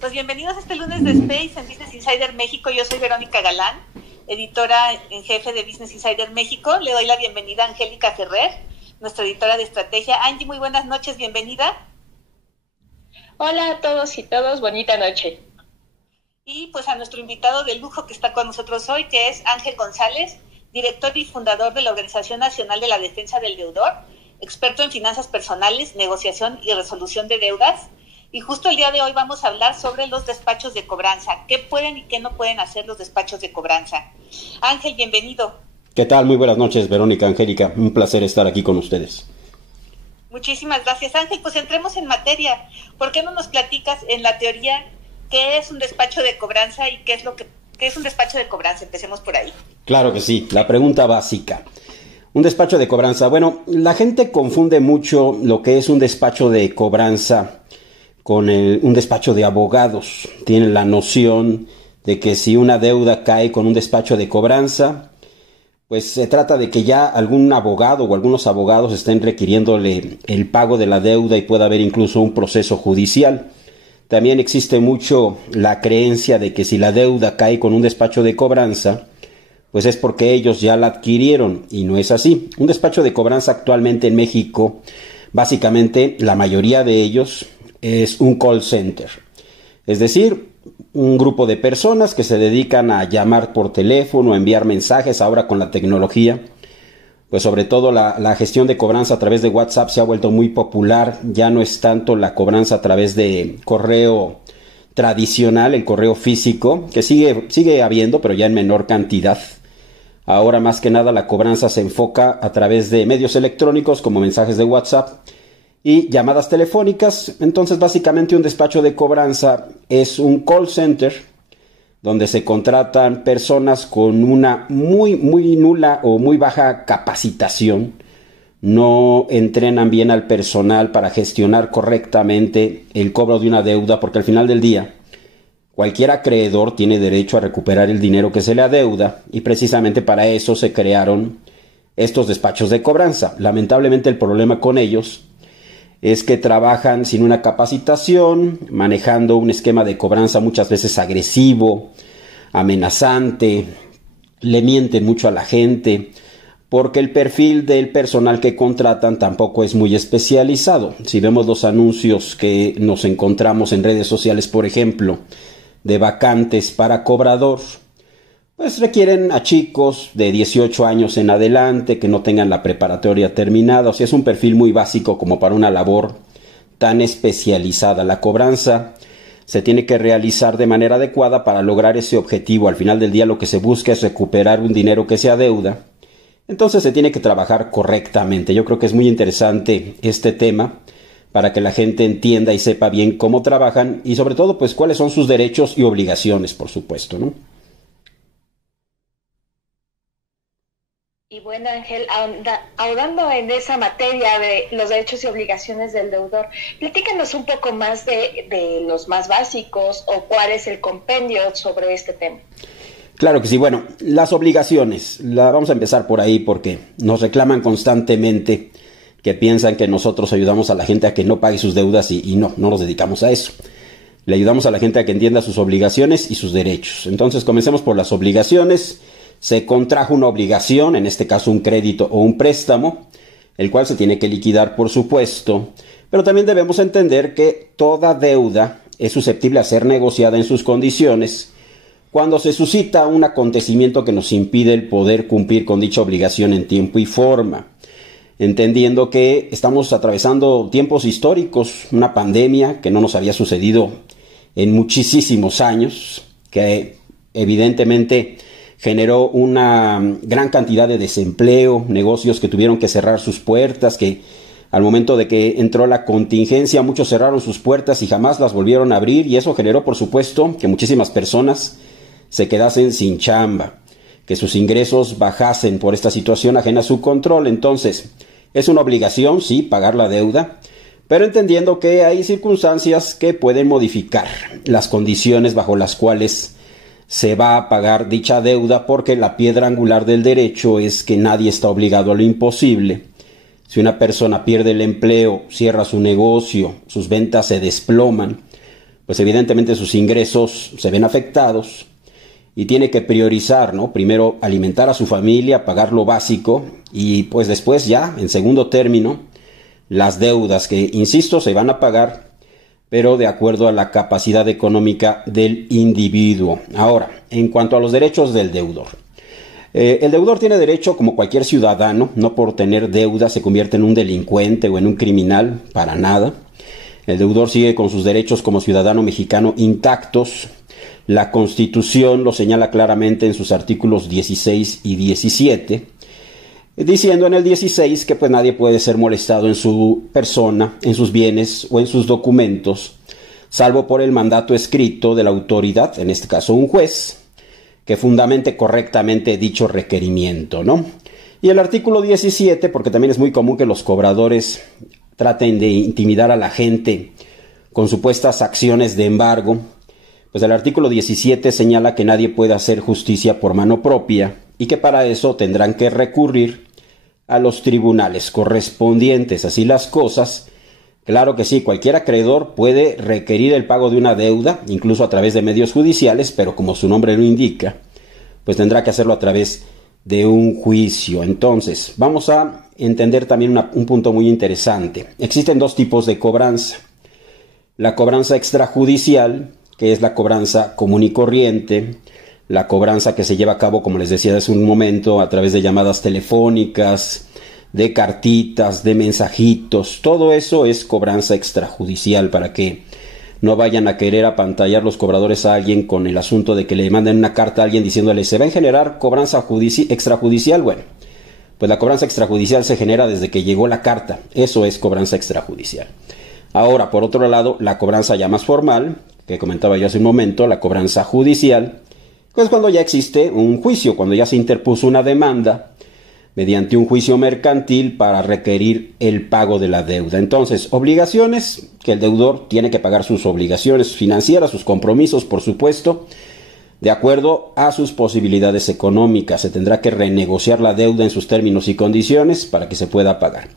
Pues bienvenidos a este lunes de Space en Business Insider México. Yo soy Verónica Galán, editora en jefe de Business Insider México. Le doy la bienvenida a Angélica Ferrer, nuestra editora de estrategia. Angie, muy buenas noches, bienvenida. Hola a todos y todas, bonita noche. Y pues a nuestro invitado de lujo que está con nosotros hoy, que es Ángel González, director y fundador de la Organización Nacional de la Defensa del Deudor, experto en finanzas personales, negociación y resolución de deudas. Y justo el día de hoy vamos a hablar sobre los despachos de cobranza. ¿Qué pueden y qué no pueden hacer los despachos de cobranza? Ángel, bienvenido. ¿Qué tal? Muy buenas noches, Verónica, Angélica. Un placer estar aquí con ustedes. Muchísimas gracias, Ángel. Pues entremos en materia. ¿Por qué no nos platicas en la teoría qué es un despacho de cobranza y qué es un despacho de cobranza? Empecemos por ahí. Claro que sí, la pregunta básica. Un despacho de cobranza. Bueno, la gente confunde mucho lo que es un despacho de cobranza con un despacho de abogados. Tienen la noción de que si una deuda cae con un despacho de cobranza, pues se trata de que ya algún abogado o algunos abogados estén requiriéndole el pago de la deuda y pueda haber incluso un proceso judicial. También existe mucho la creencia de que si la deuda cae con un despacho de cobranza, pues es porque ellos ya la adquirieron, y no es así. Un despacho de cobranza actualmente en México, básicamente la mayoría de ellos es un call center, es decir, un grupo de personas que se dedican a llamar por teléfono, a enviar mensajes. Ahora con la tecnología, pues sobre todo la gestión de cobranza a través de WhatsApp se ha vuelto muy popular. Ya no es tanto la cobranza a través de correo tradicional, el correo físico, que sigue habiendo, pero ya en menor cantidad. Ahora más que nada la cobranza se enfoca a través de medios electrónicos como mensajes de WhatsApp y llamadas telefónicas. Entonces básicamente un despacho de cobranza es un call center donde se contratan personas con una muy nula o muy baja capacitación. No entrenan bien al personal para gestionar correctamente el cobro de una deuda, porque al final del día cualquier acreedor tiene derecho a recuperar el dinero que se le adeuda, y precisamente para eso se crearon estos despachos de cobranza. Lamentablemente el problema con ellos es que trabajan sin una capacitación, manejando un esquema de cobranza muchas veces agresivo, amenazante, le mienten mucho a la gente, porque el perfil del personal que contratan tampoco es muy especializado. Si vemos los anuncios que nos encontramos en redes sociales, por ejemplo, de vacantes para cobrador, pues requieren a chicos de 18 años en adelante que no tengan la preparatoria terminada. O sea, es un perfil muy básico como para una labor tan especializada. La cobranza se tiene que realizar de manera adecuada para lograr ese objetivo. Al final del día lo que se busca es recuperar un dinero que se adeuda. Entonces se tiene que trabajar correctamente. Yo creo que es muy interesante este tema para que la gente entienda y sepa bien cómo trabajan y sobre todo pues cuáles son sus derechos y obligaciones, por supuesto, ¿no? Y bueno, Ángel, ahondando en esa materia de los derechos y obligaciones del deudor, platícanos un poco más de los más básicos o cuál es el compendio sobre este tema. Claro que sí. Bueno, las obligaciones, vamos a empezar por ahí porque nos reclaman constantemente que piensan que nosotros ayudamos a la gente a que no pague sus deudas y no nos dedicamos a eso. Le ayudamos a la gente a que entienda sus obligaciones y sus derechos. Entonces comencemos por las obligaciones. Se contrajo una obligación, en este caso un crédito o un préstamo, el cual se tiene que liquidar, por supuesto, pero también debemos entender que toda deuda es susceptible a ser negociada en sus condiciones cuando se suscita un acontecimiento que nos impide el poder cumplir con dicha obligación en tiempo y forma, entendiendo que estamos atravesando tiempos históricos, una pandemia que no nos había sucedido en muchísimos años, que evidentemente generó una gran cantidad de desempleo, negocios que tuvieron que cerrar sus puertas, que al momento de que entró la contingencia muchos cerraron sus puertas y jamás las volvieron a abrir, y eso generó por supuesto que muchísimas personas se quedasen sin chamba, que sus ingresos bajasen por esta situación ajena a su control. Entonces es una obligación, sí, pagar la deuda, pero entendiendo que hay circunstancias que pueden modificar las condiciones bajo las cuales se va a pagar dicha deuda, porque la piedra angular del derecho es que nadie está obligado a lo imposible. Si una persona pierde el empleo, cierra su negocio, sus ventas se desploman, pues evidentemente sus ingresos se ven afectados y tiene que priorizar, ¿no? Primero alimentar a su familia, pagar lo básico y pues después ya, en segundo término, las deudas que, insisto, se van a pagar, pero de acuerdo a la capacidad económica del individuo. Ahora, en cuanto a los derechos del deudor. El deudor tiene derecho, como cualquier ciudadano, no por tener deuda se convierte en un delincuente o en un criminal, para nada. El deudor sigue con sus derechos como ciudadano mexicano intactos. La Constitución lo señala claramente en sus artículos 16 y 17, diciendo en el 16 que pues nadie puede ser molestado en su persona, en sus bienes o en sus documentos, salvo por el mandato escrito de la autoridad, en este caso un juez, que fundamente correctamente dicho requerimiento, ¿no? Y el artículo 17, porque también es muy común que los cobradores traten de intimidar a la gente con supuestas acciones de embargo, pues el artículo 17 señala que nadie puede hacer justicia por mano propia y que para eso tendrán que recurrir a los tribunales correspondientes. Así las cosas, claro que sí, cualquier acreedor puede requerir el pago de una deuda, incluso a través de medios judiciales, pero como su nombre lo indica, pues tendrá que hacerlo a través de un juicio. Entonces, vamos a entender también un punto muy interesante. Existen dos tipos de cobranza. La cobranza extrajudicial, que es la cobranza común y corriente, la cobranza que se lleva a cabo, como les decía hace un momento, a través de llamadas telefónicas, de cartitas, de mensajitos. Todo eso es cobranza extrajudicial, para que no vayan a querer apantallar los cobradores a alguien con el asunto de que le manden una carta a alguien diciéndole se va a generar cobranza extrajudicial. Bueno, pues la cobranza extrajudicial se genera desde que llegó la carta. Eso es cobranza extrajudicial. Ahora, por otro lado, la cobranza ya más formal, que comentaba yo hace un momento, la cobranza judicial, pues cuando ya existe un juicio, cuando ya se interpuso una demanda mediante un juicio mercantil para requerir el pago de la deuda. Entonces, obligaciones, que el deudor tiene que pagar sus obligaciones financieras, sus compromisos, por supuesto, de acuerdo a sus posibilidades económicas. Se tendrá que renegociar la deuda en sus términos y condiciones para que se pueda pagar.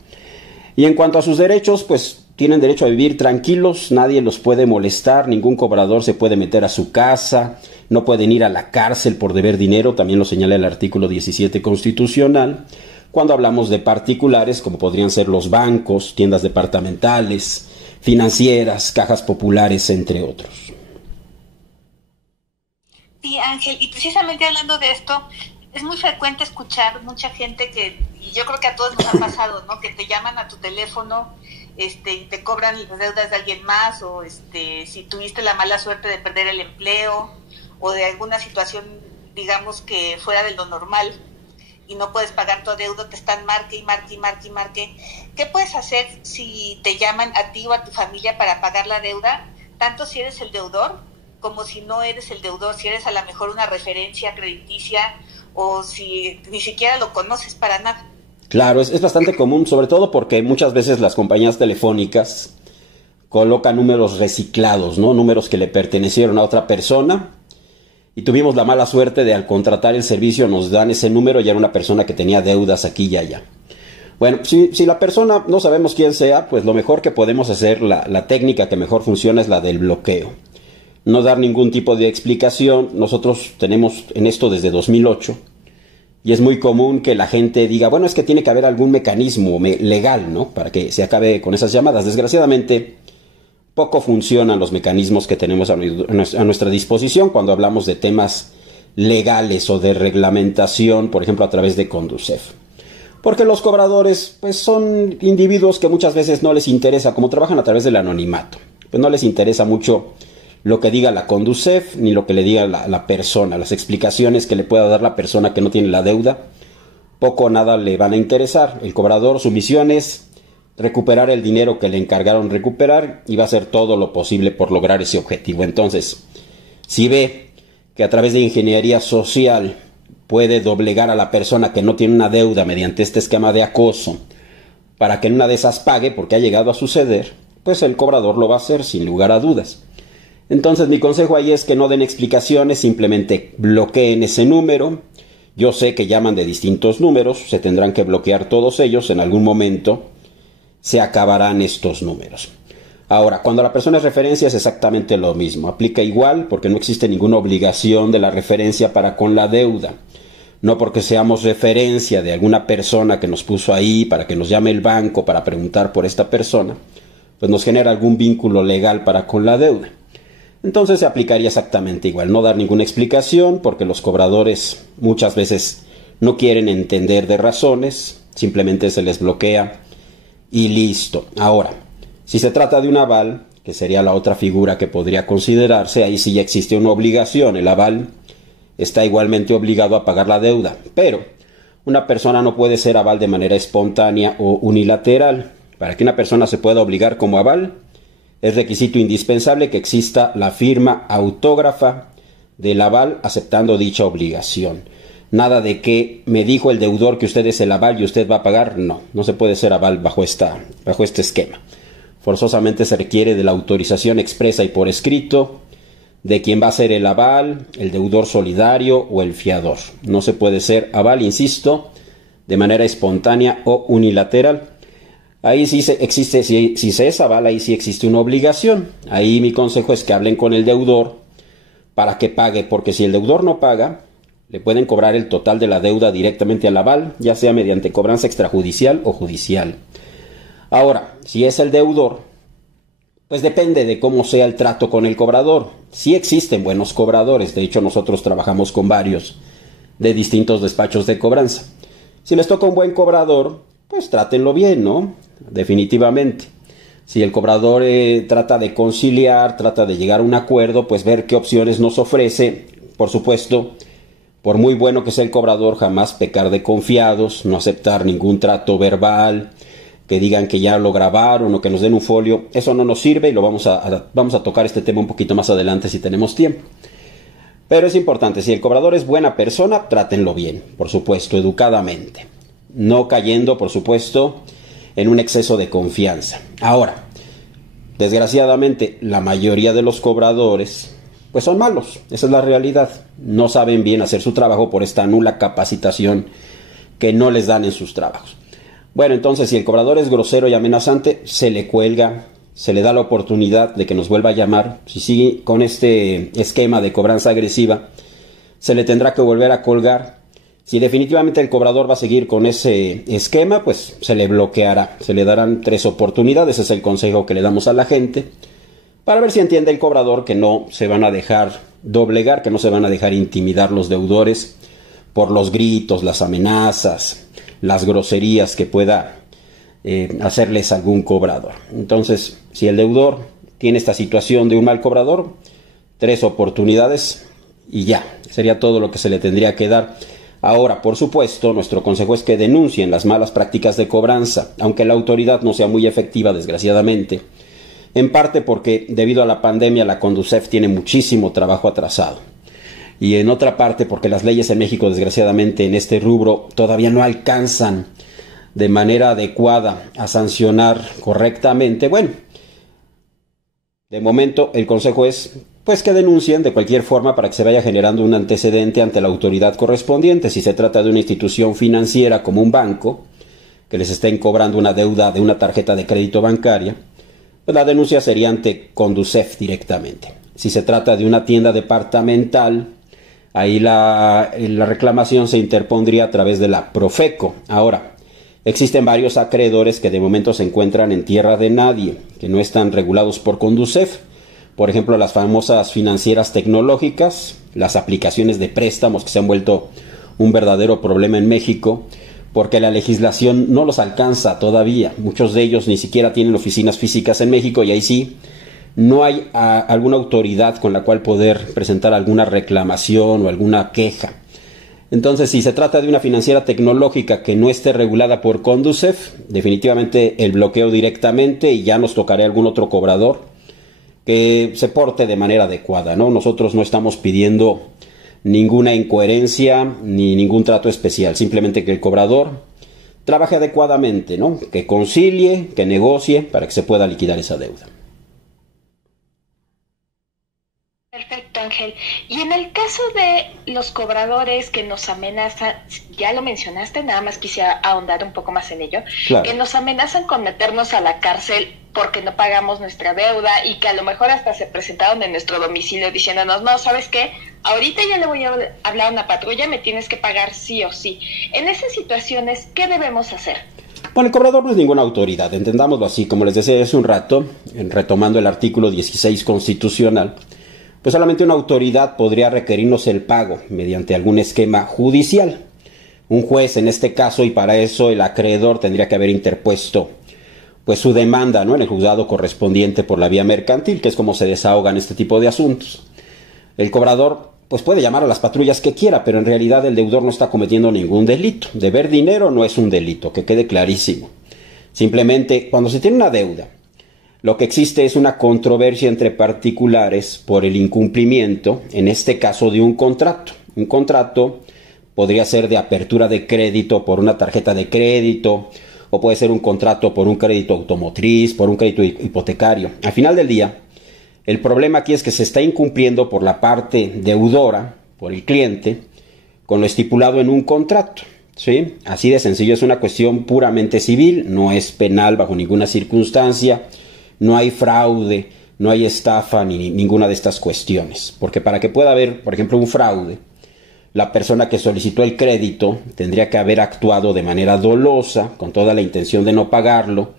Y en cuanto a sus derechos, pues tienen derecho a vivir tranquilos, nadie los puede molestar, ningún cobrador se puede meter a su casa, no pueden ir a la cárcel por deber dinero, también lo señala el artículo 17 constitucional, cuando hablamos de particulares, como podrían ser los bancos, tiendas departamentales, financieras, cajas populares, entre otros. Sí, Ángel, y precisamente hablando de esto, es muy frecuente escuchar mucha gente que, y yo creo que a todos nos ha pasado, ¿no? Que te llaman a tu teléfono, y te cobran las deudas de alguien más, o si tuviste la mala suerte de perder el empleo, o de alguna situación, digamos, que fuera de lo normal, y no puedes pagar tu adeudo, te están marque y marque y marque y marque. ¿Qué puedes hacer si te llaman a ti o a tu familia para pagar la deuda? Tanto si eres el deudor, como si no eres el deudor, si eres a lo mejor una referencia crediticia, o si ni siquiera lo conoces para nada. Claro, es bastante común, sobre todo porque muchas veces las compañías telefónicas colocan números reciclados, ¿no? Números que le pertenecieron a otra persona, y tuvimos la mala suerte de al contratar el servicio nos dan ese número y era una persona que tenía deudas aquí y allá. Bueno, si la persona no sabemos quién sea, pues lo mejor que podemos hacer, la técnica que mejor funciona es la del bloqueo. No dar ningún tipo de explicación. Nosotros tenemos en esto desde 2008 y es muy común que la gente diga, bueno, es que tiene que haber algún mecanismo legal, ¿no? Para que se acabe con esas llamadas. Desgraciadamente, poco funcionan los mecanismos que tenemos a nuestra disposición cuando hablamos de temas legales o de reglamentación, por ejemplo, a través de Conducef. Porque los cobradores, pues, son individuos que muchas veces no les interesa, como trabajan a través del anonimato, pues no les interesa mucho lo que diga la Conducef, ni lo que le diga la persona, las explicaciones que le pueda dar la persona que no tiene la deuda, poco o nada le van a interesar. El cobrador, su misión es recuperar el dinero que le encargaron recuperar y va a hacer todo lo posible por lograr ese objetivo. Entonces, si ve que a través de ingeniería social puede doblegar a la persona que no tiene una deuda mediante este esquema de acoso para que en una de esas pague, porque ha llegado a suceder, pues el cobrador lo va a hacer sin lugar a dudas. Entonces mi consejo ahí es que no den explicaciones, simplemente bloqueen ese número. Yo sé que llaman de distintos números, se tendrán que bloquear todos ellos, en algún momento se acabarán estos números. Ahora, cuando la persona es referencia es exactamente lo mismo. Aplica igual porque no existe ninguna obligación de la referencia para con la deuda. No porque seamos referencia de alguna persona que nos puso ahí para que nos llame el banco para preguntar por esta persona, pues nos genera algún vínculo legal para con la deuda. Entonces se aplicaría exactamente igual. No dar ninguna explicación porque los cobradores muchas veces no quieren entender de razones, simplemente se les bloquea y listo. Ahora, si se trata de un aval, que sería la otra figura que podría considerarse, ahí sí ya existe una obligación. El aval está igualmente obligado a pagar la deuda, pero una persona no puede ser aval de manera espontánea o unilateral. Para que una persona se pueda obligar como aval, es requisito indispensable que exista la firma autógrafa del aval aceptando dicha obligación. Nada de que me dijo el deudor que usted es el aval y usted va a pagar. No se puede ser aval bajo este esquema. Forzosamente se requiere de la autorización expresa y por escrito de quien va a ser el aval, el deudor solidario o el fiador. No se puede ser aval, insisto, de manera espontánea o unilateral. Ahí sí existe, si se es aval, ahí sí existe una obligación. Ahí mi consejo es que hablen con el deudor para que pague, porque si el deudor no paga, le pueden cobrar el total de la deuda directamente al aval, ya sea mediante cobranza extrajudicial o judicial. Ahora, si es el deudor, pues depende de cómo sea el trato con el cobrador. Sí existen buenos cobradores, de hecho nosotros trabajamos con varios de distintos despachos de cobranza. Si les toca un buen cobrador, pues trátenlo bien, ¿no? Definitivamente. Si el cobrador trata de conciliar, trata de llegar a un acuerdo, pues ver qué opciones nos ofrece. Por supuesto, por muy bueno que sea el cobrador, jamás pecar de confiados, no aceptar ningún trato verbal, que digan que ya lo grabaron o que nos den un folio. Eso no nos sirve y vamos a tocar este tema un poquito más adelante si tenemos tiempo. Pero es importante, si el cobrador es buena persona, trátenlo bien, por supuesto, educadamente. No cayendo, por supuesto, en un exceso de confianza. Ahora, desgraciadamente, la mayoría de los cobradores pues son malos, esa es la realidad. No saben bien hacer su trabajo por esta nula capacitación que no les dan en sus trabajos. Bueno, entonces, si el cobrador es grosero y amenazante, se le cuelga, se le da la oportunidad de que nos vuelva a llamar. Si sigue con este esquema de cobranza agresiva, se le tendrá que volver a colgar. Si definitivamente el cobrador va a seguir con ese esquema, pues se le bloqueará. Se le darán 3 oportunidades, ese es el consejo que le damos a la gente, para ver si entiende el cobrador que no se van a dejar doblegar, que no se van a dejar intimidar los deudores por los gritos, las amenazas, las groserías que pueda hacerles algún cobrador. Entonces, si el deudor tiene esta situación de un mal cobrador, 3 oportunidades y ya, sería todo lo que se le tendría que dar. Ahora, por supuesto, nuestro consejo es que denuncien las malas prácticas de cobranza, aunque la autoridad no sea muy efectiva, desgraciadamente, en parte porque debido a la pandemia la Conducef tiene muchísimo trabajo atrasado. Y en otra parte porque las leyes en México, desgraciadamente, en este rubro todavía no alcanzan de manera adecuada a sancionar correctamente. Bueno, de momento el consejo es pues que denuncien de cualquier forma para que se vaya generando un antecedente ante la autoridad correspondiente. Si se trata de una institución financiera como un banco, que les estén cobrando una deuda de una tarjeta de crédito bancaria, pues la denuncia sería ante Conducef directamente. Si se trata de una tienda departamental, ahí la reclamación se interpondría a través de la Profeco. Ahora, existen varios acreedores que de momento se encuentran en tierra de nadie, que no están regulados por Conducef. Por ejemplo, las famosas financieras tecnológicas, las aplicaciones de préstamos que se han vuelto un verdadero problema en México, porque la legislación no los alcanza todavía. Muchos de ellos ni siquiera tienen oficinas físicas en México y ahí sí no hay alguna autoridad con la cual poder presentar alguna reclamación o alguna queja. Entonces, si se trata de una financiera tecnológica que no esté regulada por Conducef, definitivamente el bloqueo directamente y ya nos tocará algún otro cobrador que se porte de manera adecuada, ¿no? Nosotros no estamos pidiendo ninguna incoherencia ni ningún trato especial, simplemente que el cobrador trabaje adecuadamente, ¿no? Que concilie, que negocie para que se pueda liquidar esa deuda. Perfecto, Ángel. Y en el caso de los cobradores que nos amenazan, ya lo mencionaste, nada más quisiera ahondar un poco más en ello, Claro. Que nos amenazan con meternos a la cárcel porque no pagamos nuestra deuda y que a lo mejor hasta se presentaron en nuestro domicilio diciéndonos, no, ¿sabes qué? Ahorita ya le voy a hablar a una patrulla, me tienes que pagar sí o sí. En esas situaciones, ¿qué debemos hacer? Bueno, el cobrador no es ninguna autoridad, entendámoslo así. Como les decía hace un rato, retomando el artículo 16 constitucional, pues solamente una autoridad podría requerirnos el pago mediante algún esquema judicial. Un juez en este caso, y para eso el acreedor tendría que haber interpuesto pues su demanda, ¿no?, en el juzgado correspondiente por la vía mercantil, que es como se desahogan este tipo de asuntos. El cobrador pues puede llamar a las patrullas que quiera, pero en realidad el deudor no está cometiendo ningún delito. Deber dinero no es un delito, que quede clarísimo. Simplemente, cuando se tiene una deuda, lo que existe es una controversia entre particulares por el incumplimiento, en este caso de un contrato. Un contrato podría ser de apertura de crédito por una tarjeta de crédito, o puede ser un contrato por un crédito automotriz, por un crédito hipotecario. Al final del día, el problema aquí es que se está incumpliendo por la parte deudora, por el cliente, con lo estipulado en un contrato, ¿sí? Así de sencillo, es una cuestión puramente civil, no es penal bajo ninguna circunstancia, no hay fraude, no hay estafa ni ninguna de estas cuestiones. Porque para que pueda haber, por ejemplo, un fraude, la persona que solicitó el crédito tendría que haber actuado de manera dolosa, con toda la intención de no pagarlo,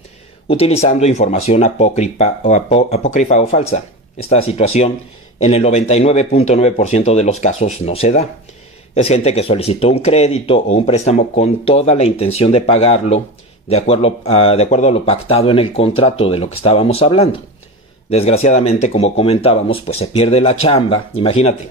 utilizando información apócrifa o falsa. Esta situación en el 99.9% de los casos no se da. Es gente que solicitó un crédito o un préstamo con toda la intención de pagarlo de acuerdo a lo pactado en el contrato de lo que estábamos hablando. Desgraciadamente, como comentábamos, pues se pierde la chamba. Imagínate,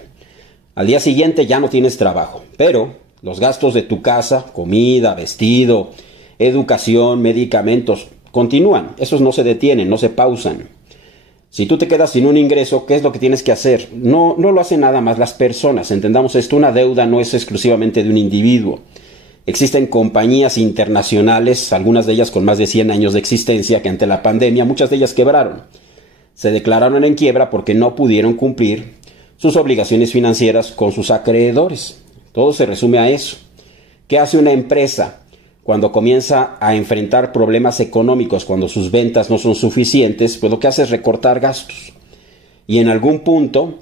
al día siguiente ya no tienes trabajo, pero los gastos de tu casa, comida, vestido, educación, medicamentos, continúan. Esos no se detienen, no se pausan. Si tú te quedas sin un ingreso, ¿qué es lo que tienes que hacer? No lo hacen nada más las personas. Entendamos esto, una deuda no es exclusivamente de un individuo. Existen compañías internacionales, algunas de ellas con más de 100 años de existencia, que ante la pandemia muchas de ellas quebraron. Se declararon en quiebra porque no pudieron cumplir sus obligaciones financieras con sus acreedores. Todo se resume a eso. ¿Qué hace una empresa cuando comienza a enfrentar problemas económicos, cuando sus ventas no son suficientes? Pues lo que hace es recortar gastos y en algún punto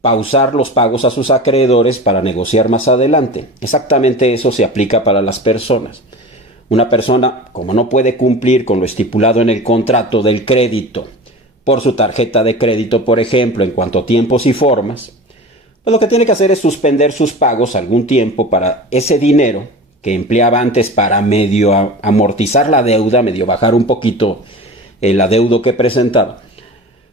pausar los pagos a sus acreedores para negociar más adelante. Exactamente eso se aplica para las personas. Una persona, como no puede cumplir con lo estipulado en el contrato del crédito, por su tarjeta de crédito, por ejemplo, en cuanto a tiempos y formas, pues lo que tiene que hacer es suspender sus pagos algún tiempo para ese dinero que empleaba antes para medio amortizar la deuda, medio bajar un poquito el adeudo que presentaba.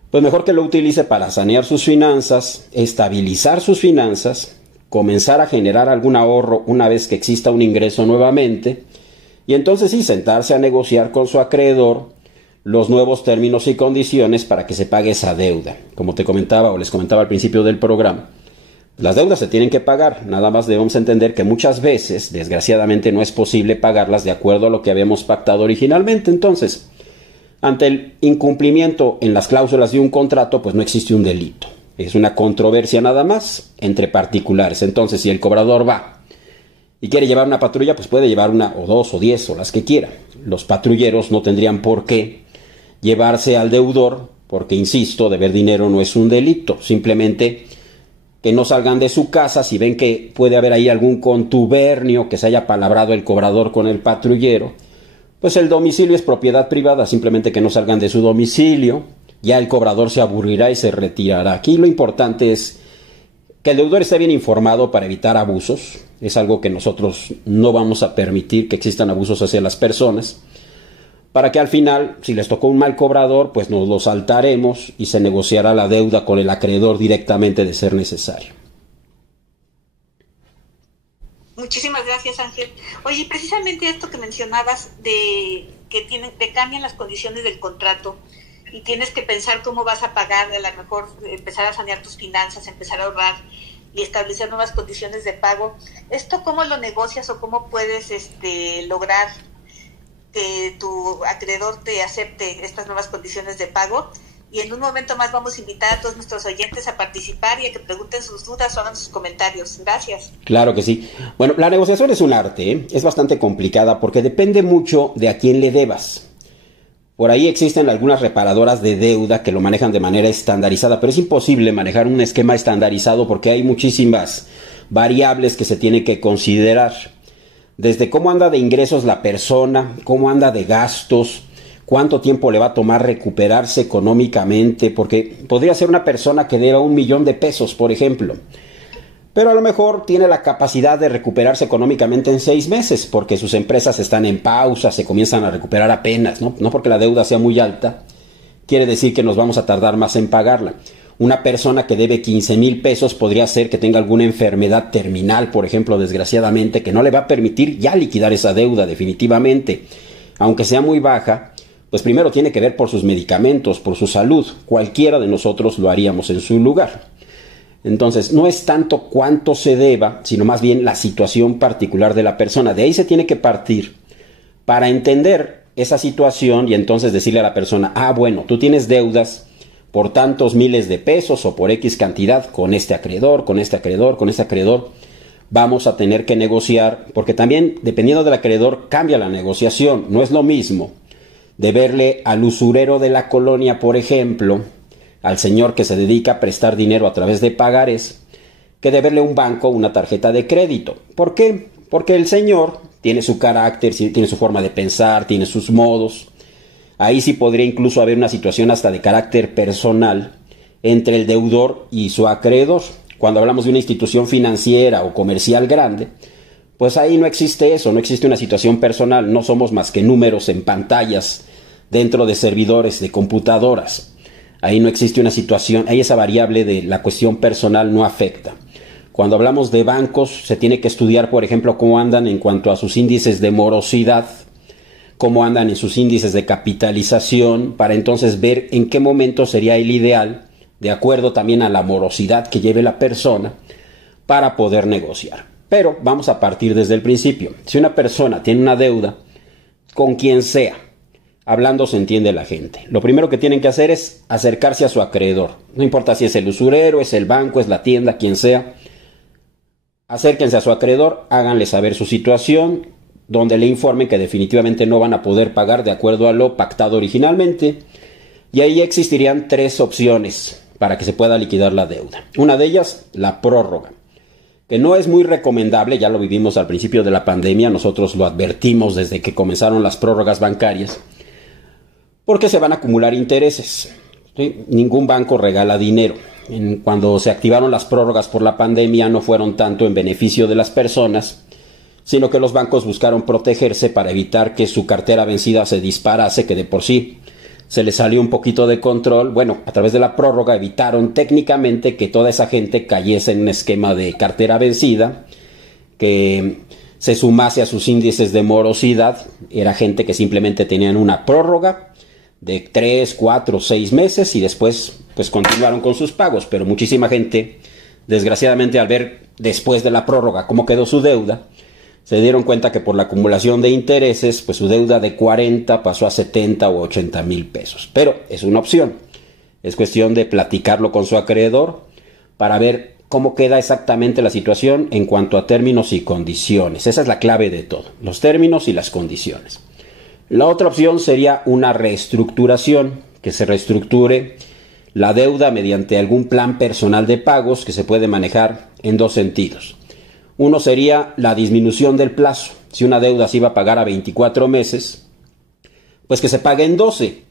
Pues mejor que lo utilice para sanear sus finanzas, estabilizar sus finanzas, comenzar a generar algún ahorro una vez que exista un ingreso nuevamente, y entonces sí, sentarse a negociar con su acreedor los nuevos términos y condiciones para que se pague esa deuda. Como te comentaba o les comentaba al principio del programa, las deudas se tienen que pagar, nada más debemos entender que muchas veces, desgraciadamente, no es posible pagarlas de acuerdo a lo que habíamos pactado originalmente. Entonces, ante el incumplimiento en las cláusulas de un contrato, pues no existe un delito. Es una controversia nada más entre particulares. Entonces, si el cobrador va y quiere llevar una patrulla, pues puede llevar una o dos o 10 o las que quiera. Los patrulleros no tendrían por qué llevarse al deudor, porque, insisto, deber dinero no es un delito. Simplemente que no salgan de su casa si ven que puede haber ahí algún contubernio, que se haya palabrado el cobrador con el patrullero. Pues el domicilio es propiedad privada, simplemente que no salgan de su domicilio. Ya el cobrador se aburrirá y se retirará. Aquí lo importante es que el deudor esté bien informado para evitar abusos. Es algo que nosotros no vamos a permitir, que existan abusos hacia las personas, para que al final, si les tocó un mal cobrador, pues nos lo saltaremos y se negociará la deuda con el acreedor directamente de ser necesario. Muchísimas gracias, Ángel. Oye, precisamente esto que mencionabas de que cambian las condiciones del contrato y tienes que pensar cómo vas a pagar, a lo mejor empezar a sanear tus finanzas, empezar a ahorrar y establecer nuevas condiciones de pago. ¿Esto cómo lo negocias o cómo puedes lograr que tu acreedor te acepte estas nuevas condiciones de pago? Y en un momento más vamos a invitar a todos nuestros oyentes a participar y a que pregunten sus dudas o hagan sus comentarios. Gracias. Claro que sí. Bueno, la negociación es un arte, ¿eh? Es bastante complicada porque depende mucho de a quién le debas. Por ahí existen algunas reparadoras de deuda que lo manejan de manera estandarizada, pero es imposible manejar un esquema estandarizado porque hay muchísimas variables que se tienen que considerar. Desde cómo anda de ingresos la persona, cómo anda de gastos, cuánto tiempo le va a tomar recuperarse económicamente, porque podría ser una persona que deba 1,000,000 de pesos, por ejemplo, pero a lo mejor tiene la capacidad de recuperarse económicamente en 6 meses, porque sus empresas están en pausa, se comienzan a recuperar apenas, ¿no? No porque la deuda sea muy alta, quiere decir que nos vamos a tardar más en pagarla. Una persona que debe 15,000 pesos podría ser que tenga alguna enfermedad terminal, por ejemplo, desgraciadamente, que no le va a permitir ya liquidar esa deuda definitivamente. Aunque sea muy baja, pues primero tiene que ver por sus medicamentos, por su salud. Cualquiera de nosotros lo haríamos en su lugar. Entonces, no es tanto cuánto se deba, sino más bien la situación particular de la persona. De ahí se tiene que partir para entender esa situación y entonces decirle a la persona, bueno, tú tienes deudas por tantos miles de pesos o por X cantidad con este acreedor, con este acreedor, con este acreedor. Vamos a tener que negociar, porque también, dependiendo del acreedor, cambia la negociación. No es lo mismo deberle al usurero de la colonia, por ejemplo, al señor que se dedica a prestar dinero a través de pagares, que deberle a un banco una tarjeta de crédito. ¿Por qué? Porque el señor tiene su carácter, tiene su forma de pensar, tiene sus modos. Ahí sí podría incluso haber una situación hasta de carácter personal entre el deudor y su acreedor. Cuando hablamos de una institución financiera o comercial grande, pues ahí no existe eso, no existe una situación personal, no somos más que números en pantallas dentro de servidores de computadoras. Ahí no existe una situación, ahí esa variable de la cuestión personal no afecta. Cuando hablamos de bancos, se tiene que estudiar, por ejemplo, cómo andan en cuanto a sus índices de morosidad, cómo andan en sus índices de capitalización, para entonces ver en qué momento sería el ideal, de acuerdo también a la morosidad que lleve la persona, para poder negociar. Pero vamos a partir desde el principio. Si una persona tiene una deuda, con quien sea, hablando se entiende la gente, lo primero que tienen que hacer es acercarse a su acreedor. No importa si es el usurero, es el banco, es la tienda, quien sea. Acérquense a su acreedor, háganle saber su situación, donde le informen que definitivamente no van a poder pagar de acuerdo a lo pactado originalmente, y ahí existirían 3 opciones para que se pueda liquidar la deuda. Una de ellas, la prórroga, que no es muy recomendable, ya lo vivimos al principio de la pandemia, nosotros lo advertimos desde que comenzaron las prórrogas bancarias, porque se van a acumular intereses. ¿Sí? Ningún banco regala dinero. Cuando se activaron las prórrogas por la pandemia no fueron tanto en beneficio de las personas, sino que los bancos buscaron protegerse para evitar que su cartera vencida se disparase, que de por sí se les salió un poquito de control. Bueno, a través de la prórroga evitaron técnicamente que toda esa gente cayese en un esquema de cartera vencida, que se sumase a sus índices de morosidad. Era gente que simplemente tenían una prórroga de 3, 4, 6 meses y después pues continuaron con sus pagos, pero muchísima gente, desgraciadamente, al ver después de la prórroga cómo quedó su deuda, se dieron cuenta que por la acumulación de intereses, pues su deuda de 40 pasó a 70 o 80 mil pesos. Pero es una opción. Es cuestión de platicarlo con su acreedor para ver cómo queda exactamente la situación en cuanto a términos y condiciones. Esa es la clave de todo, los términos y las condiciones. La otra opción sería una reestructuración, que se reestructure la deuda mediante algún plan personal de pagos que se puede manejar en 2 sentidos. Uno sería la disminución del plazo. Si una deuda se iba a pagar a 24 meses, pues que se pague en 12.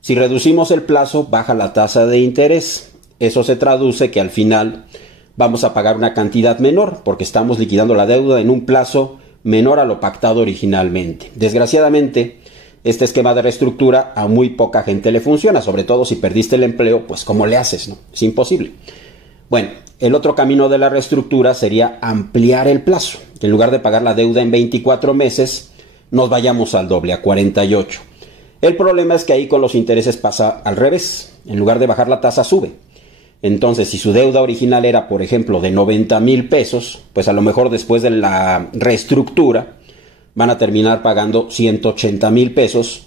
Si reducimos el plazo, baja la tasa de interés. Eso se traduce que al final vamos a pagar una cantidad menor, porque estamos liquidando la deuda en un plazo menor a lo pactado originalmente. Desgraciadamente, este esquema de reestructura a muy poca gente le funciona, sobre todo si perdiste el empleo, pues ¿cómo le haces, no? Es imposible. Bueno, el otro camino de la reestructura sería ampliar el plazo. En lugar de pagar la deuda en 24 meses, nos vayamos al doble, a 48. El problema es que ahí con los intereses pasa al revés. En lugar de bajar la tasa, sube. Entonces, si su deuda original era, por ejemplo, de 90 mil pesos, pues a lo mejor después de la reestructura van a terminar pagando 180 mil pesos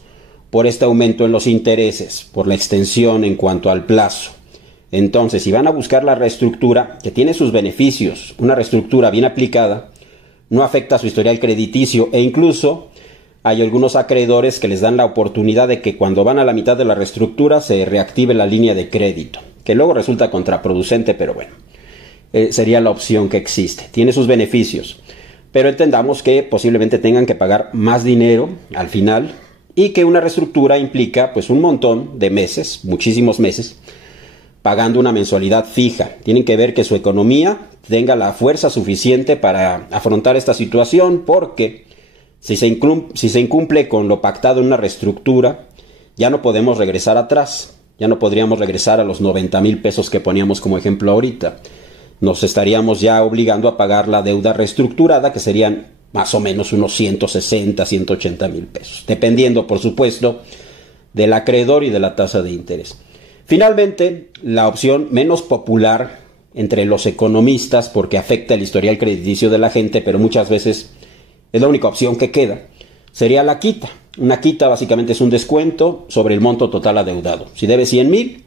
por este aumento en los intereses, por la extensión en cuanto al plazo. Entonces, si van a buscar la reestructura, que tiene sus beneficios, una reestructura bien aplicada, no afecta su historial crediticio e incluso hay algunos acreedores que les dan la oportunidad de que cuando van a la mitad de la reestructura se reactive la línea de crédito, que luego resulta contraproducente, pero bueno, sería la opción que existe. Tiene sus beneficios, pero entendamos que posiblemente tengan que pagar más dinero al final y que una reestructura implica pues un montón de meses, muchísimos meses, pagando una mensualidad fija. Tienen que ver que su economía tenga la fuerza suficiente para afrontar esta situación, porque si se incumple con lo pactado en una reestructura, ya no podemos regresar atrás, ya no podríamos regresar a los 90,000 pesos que poníamos como ejemplo ahorita. Nos estaríamos ya obligando a pagar la deuda reestructurada, que serían más o menos unos 160, 180,000 pesos, dependiendo, por supuesto, del acreedor y de la tasa de interés. Finalmente, la opción menos popular entre los economistas, porque afecta el historial crediticio de la gente, pero muchas veces es la única opción que queda, sería la quita. Una quita básicamente es un descuento sobre el monto total adeudado. Si debes 100,000,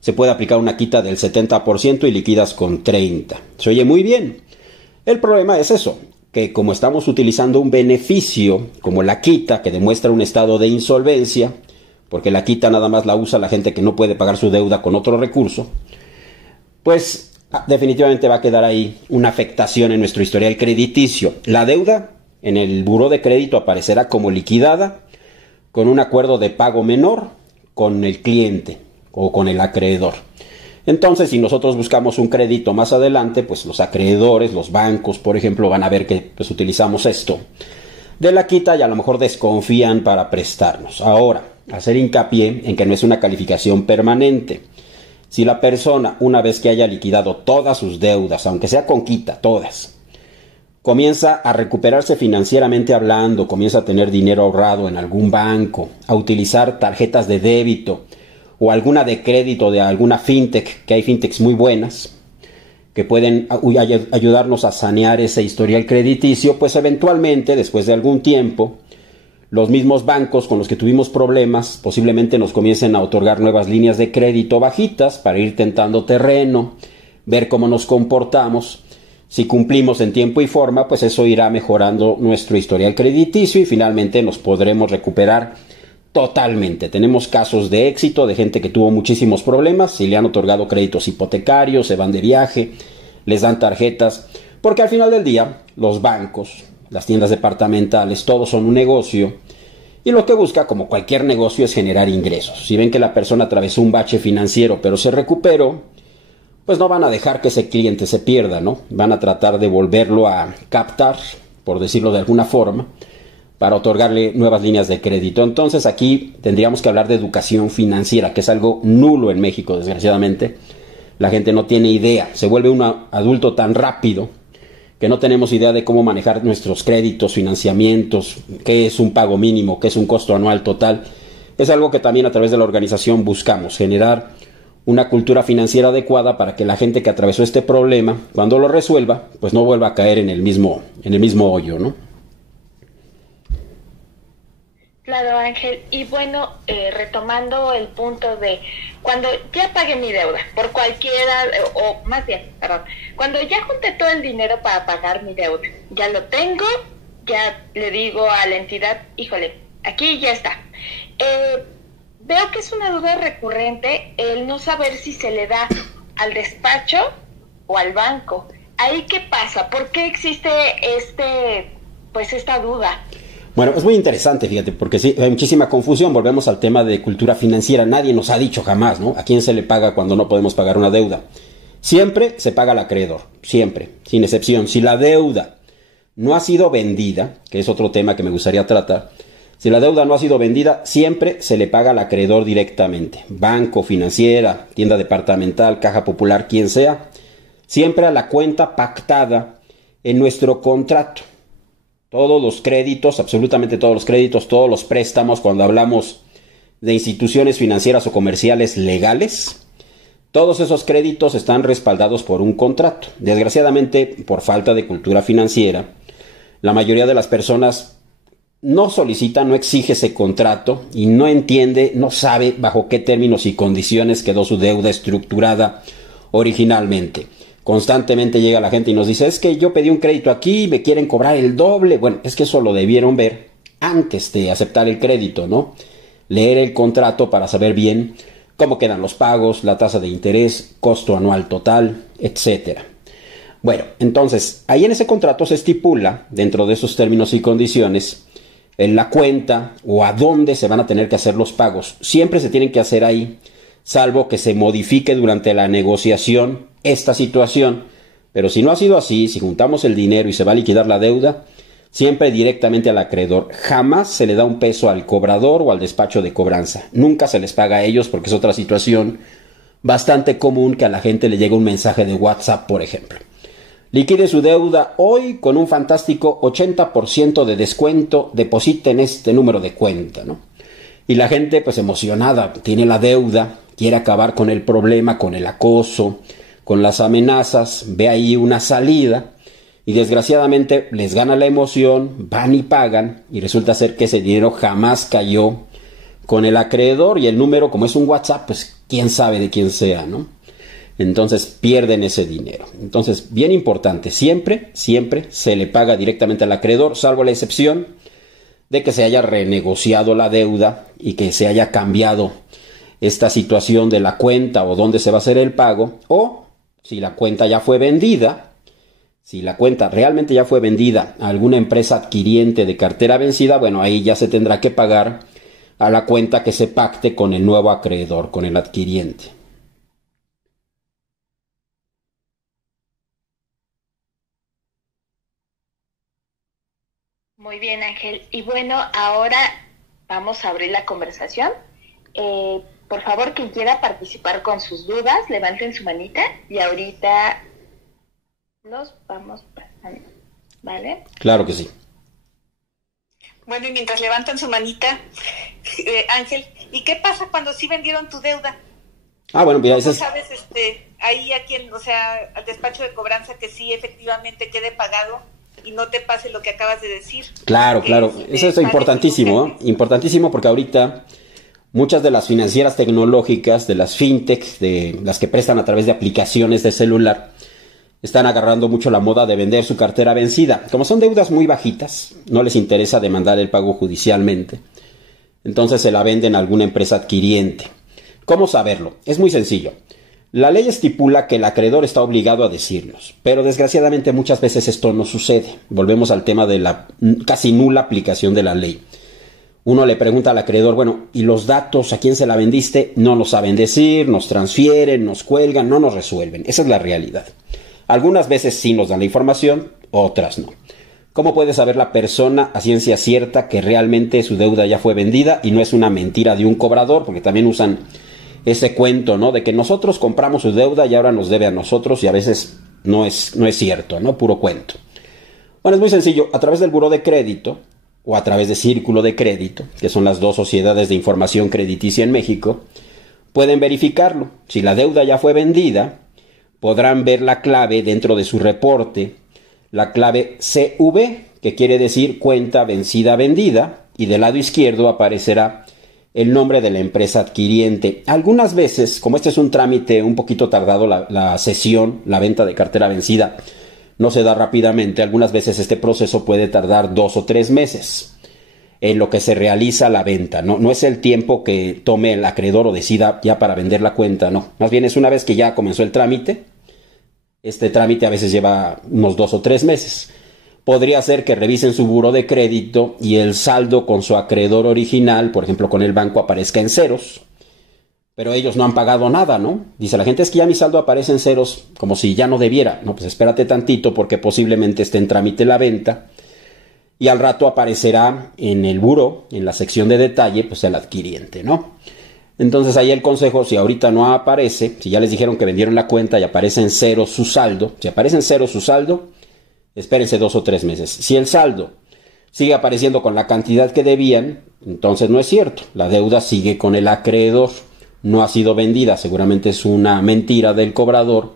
se puede aplicar una quita del 70% y liquidas con 30. Se oye muy bien. El problema es eso, que como estamos utilizando un beneficio como la quita, que demuestra un estado de insolvencia, porque la quita nada más la usa la gente que no puede pagar su deuda con otro recurso, pues definitivamente va a quedar ahí una afectación en nuestro historial crediticio. La deuda en el buró de crédito aparecerá como liquidada con un acuerdo de pago menor con el cliente o con el acreedor. Entonces, si nosotros buscamos un crédito más adelante, pues los acreedores, los bancos, por ejemplo, van a ver que pues utilizamos esto de la quita y a lo mejor desconfían para prestarnos. Ahora, hacer hincapié en que no es una calificación permanente. Si la persona, una vez que haya liquidado todas sus deudas, aunque sea con quita, todas, comienza a recuperarse financieramente hablando, comienza a tener dinero ahorrado en algún banco, a utilizar tarjetas de débito o alguna de crédito de alguna fintech, que hay fintechs muy buenas, que pueden ayudarnos a sanear ese historial crediticio, pues eventualmente, después de algún tiempo, los mismos bancos con los que tuvimos problemas posiblemente nos comiencen a otorgar nuevas líneas de crédito bajitas para ir tentando terreno, ver cómo nos comportamos. Si cumplimos en tiempo y forma, pues eso irá mejorando nuestro historial crediticio y finalmente nos podremos recuperar totalmente. Tenemos casos de éxito de gente que tuvo muchísimos problemas y le han otorgado créditos hipotecarios, se van de viaje, les dan tarjetas, porque al final del día los bancos, las tiendas departamentales, todos son un negocio y lo que busca, como cualquier negocio, es generar ingresos. Si ven que la persona atravesó un bache financiero pero se recuperó, pues no van a dejar que ese cliente se pierda, ¿no? Van a tratar de volverlo a captar, por decirlo de alguna forma, para otorgarle nuevas líneas de crédito. Entonces aquí tendríamos que hablar de educación financiera, que es algo nulo en México, desgraciadamente. La gente no tiene idea, se vuelve un adulto tan rápido que no tenemos idea de cómo manejar nuestros créditos, financiamientos, qué es un pago mínimo, qué es un costo anual total. Es algo que también a través de la organización buscamos, generar una cultura financiera adecuada para que la gente que atravesó este problema, cuando lo resuelva, pues no vuelva a caer en el mismo hoyo, ¿no? Claro, Ángel. Y bueno, retomando el punto de cuando ya pagué mi deuda, por cualquiera, o más bien, perdón, cuando ya junté todo el dinero para pagar mi deuda, ya lo tengo, ya le digo a la entidad, híjole, aquí ya está. Veo que es una duda recurrente el no saber si se le da al despacho o al banco. ¿Ahí qué pasa? ¿Por qué existe esta duda? Bueno, es muy interesante, fíjate, porque sí, hay muchísima confusión. Volvemos al tema de cultura financiera. Nadie nos ha dicho jamás, ¿no? ¿A quién se le paga cuando no podemos pagar una deuda? Siempre se paga al acreedor, siempre, sin excepción. Si la deuda no ha sido vendida, que es otro tema que me gustaría tratar, si la deuda no ha sido vendida, siempre se le paga al acreedor directamente. Banco, financiera, tienda departamental, caja popular, quien sea, siempre a la cuenta pactada en nuestro contrato. Todos los créditos, absolutamente todos los créditos, todos los préstamos, cuando hablamos de instituciones financieras o comerciales legales, todos esos créditos están respaldados por un contrato. Desgraciadamente, por falta de cultura financiera, la mayoría de las personas no solicita, no exige ese contrato y no entiende, no sabe bajo qué términos y condiciones quedó su deuda estructurada originalmente. Constantemente llega la gente y nos dice, es que yo pedí un crédito aquí y me quieren cobrar el doble. Bueno, es que eso lo debieron ver antes de aceptar el crédito, ¿no? Leer el contrato para saber bien cómo quedan los pagos, la tasa de interés, costo anual total, etcétera. Bueno, entonces, ahí en ese contrato se estipula, dentro de esos términos y condiciones, en la cuenta o a dónde se van a tener que hacer los pagos. Siempre se tienen que hacer ahí, salvo que se modifique durante la negociación esta situación. Pero si no ha sido así, si juntamos el dinero y se va a liquidar la deuda, siempre directamente al acreedor. Jamás se le da un peso al cobrador o al despacho de cobranza. Nunca se les paga a ellos, porque es otra situación bastante común que a la gente le llegue un mensaje de WhatsApp, por ejemplo. Liquide su deuda hoy con un fantástico 80% de descuento, deposite en este número de cuenta, ¿no? Y la gente, pues emocionada, tiene la deuda, quiere acabar con el problema, con el acoso, con las amenazas, ve ahí una salida y desgraciadamente les gana la emoción, van y pagan y resulta ser que ese dinero jamás cayó con el acreedor y el número, como es un WhatsApp, pues quién sabe de quién sea, ¿no? Entonces pierden ese dinero. Entonces, bien importante, siempre se le paga directamente al acreedor, salvo la excepción de que se haya renegociado la deuda y que se haya cambiado esta situación de la cuenta o dónde se va a hacer el pago, o si la cuenta ya fue vendida, si la cuenta realmente ya fue vendida a alguna empresa adquiriente de cartera vencida, bueno, ahí ya se tendrá que pagar a la cuenta que se pacte con el nuevo acreedor, con el adquiriente. Muy bien, Ángel. Y bueno, ahora vamos a abrir la conversación. Por favor, quien quiera participar con sus dudas, levanten su manita y ahorita los vamos pasando, ¿vale? Claro que sí. Bueno, y mientras levantan su manita, Ángel, ¿y qué pasa cuando sí vendieron tu deuda? Bueno, mira, ¿Cómo sabes ahí a quien, o sea, al despacho de cobranza que sí efectivamente quede pagado y no te pase lo que acabas de decir? Claro. Eso es importantísimo, ¿eh? Importantísimo, porque ahorita muchas de las financieras tecnológicas, de las fintechs, de las que prestan a través de aplicaciones de celular, están agarrando mucho la moda de vender su cartera vencida. Como son deudas muy bajitas, no les interesa demandar el pago judicialmente. Entonces se la venden a alguna empresa adquiriente. ¿Cómo saberlo? Es muy sencillo. La ley estipula que el acreedor está obligado a decirnos, pero desgraciadamente muchas veces esto no sucede. Volvemos al tema de la casi nula aplicación de la ley. Uno le pregunta al acreedor, bueno, ¿y los datos a quién se la vendiste? No lo saben decir, nos transfieren, nos cuelgan, no nos resuelven. Esa es la realidad. Algunas veces sí nos dan la información, otras no. ¿Cómo puede saber la persona a ciencia cierta que realmente su deuda ya fue vendida y no es una mentira de un cobrador? Porque también usan ese cuento, ¿no? De que nosotros compramos su deuda y ahora nos debe a nosotros, y a veces no es cierto, ¿no? Puro cuento. Bueno, es muy sencillo. A través del buró de crédito o a través de Círculo de Crédito, que son las dos sociedades de información crediticia en México, pueden verificarlo. Si la deuda ya fue vendida, podrán ver la clave dentro de su reporte, la clave CV, que quiere decir cuenta vencida vendida, y del lado izquierdo aparecerá el nombre de la empresa adquiriente. Algunas veces, como este es un trámite un poquito tardado, la cesión, la venta de cartera vencida, no se da rápidamente. Algunas veces este proceso puede tardar 2 o 3 meses en lo que se realiza la venta. No es el tiempo que tome el acreedor o decida ya para vender la cuenta, no. Más bien es una vez que ya comenzó el trámite. Este trámite a veces lleva unos 2 o 3 meses. Podría ser que revisen su buró de crédito y el saldo con su acreedor original, por ejemplo con el banco, aparezca en ceros, pero ellos no han pagado nada, ¿no? Dice la gente, es que ya mi saldo aparece en ceros, como si ya no debiera. No, pues espérate tantito, porque posiblemente esté en trámite la venta y al rato aparecerá en el buró, en la sección de detalle, pues el adquiriente, ¿no? Entonces ahí el consejo, si ahorita no aparece, si ya les dijeron que vendieron la cuenta y aparece en ceros su saldo, si aparece en ceros su saldo, espérense 2 o 3 meses. Si el saldo sigue apareciendo con la cantidad que debían, entonces no es cierto. La deuda sigue con el acreedor, no ha sido vendida. Seguramente es una mentira del cobrador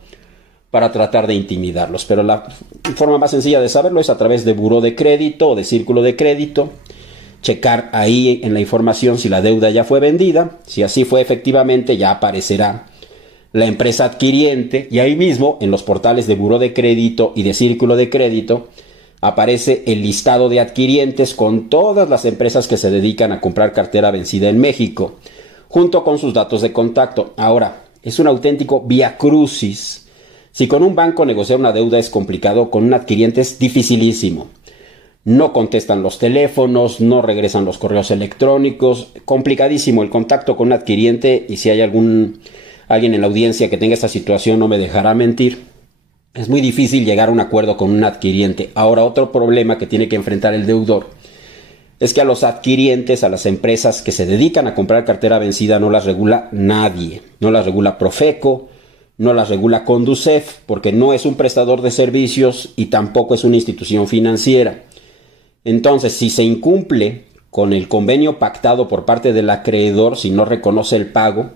para tratar de intimidarlos. Pero la forma más sencilla de saberlo es a través de buró de crédito o de Círculo de Crédito. Checar ahí en la información si la deuda ya fue vendida. Si así fue efectivamente, ya aparecerá la empresa adquiriente, y ahí mismo en los portales de buró de crédito y de Círculo de Crédito aparece el listado de adquirientes con todas las empresas que se dedican a comprar cartera vencida en México, junto con sus datos de contacto. Ahora, es un auténtico viacrucis. Si con un banco negociar una deuda es complicado, con un adquiriente es dificilísimo. No contestan los teléfonos, no regresan los correos electrónicos, complicadísimo el contacto con un adquiriente, y si hay alguien en la audiencia que tenga esta situación no me dejará mentir. Es muy difícil llegar a un acuerdo con un adquiriente. Ahora, otro problema que tiene que enfrentar el deudor es que a los adquirientes, a las empresas que se dedican a comprar cartera vencida, no las regula nadie. No las regula Profeco, no las regula Conducef, porque no es un prestador de servicios y tampoco es una institución financiera. Entonces, si se incumple con el convenio pactado por parte del acreedor, si no reconoce el pago,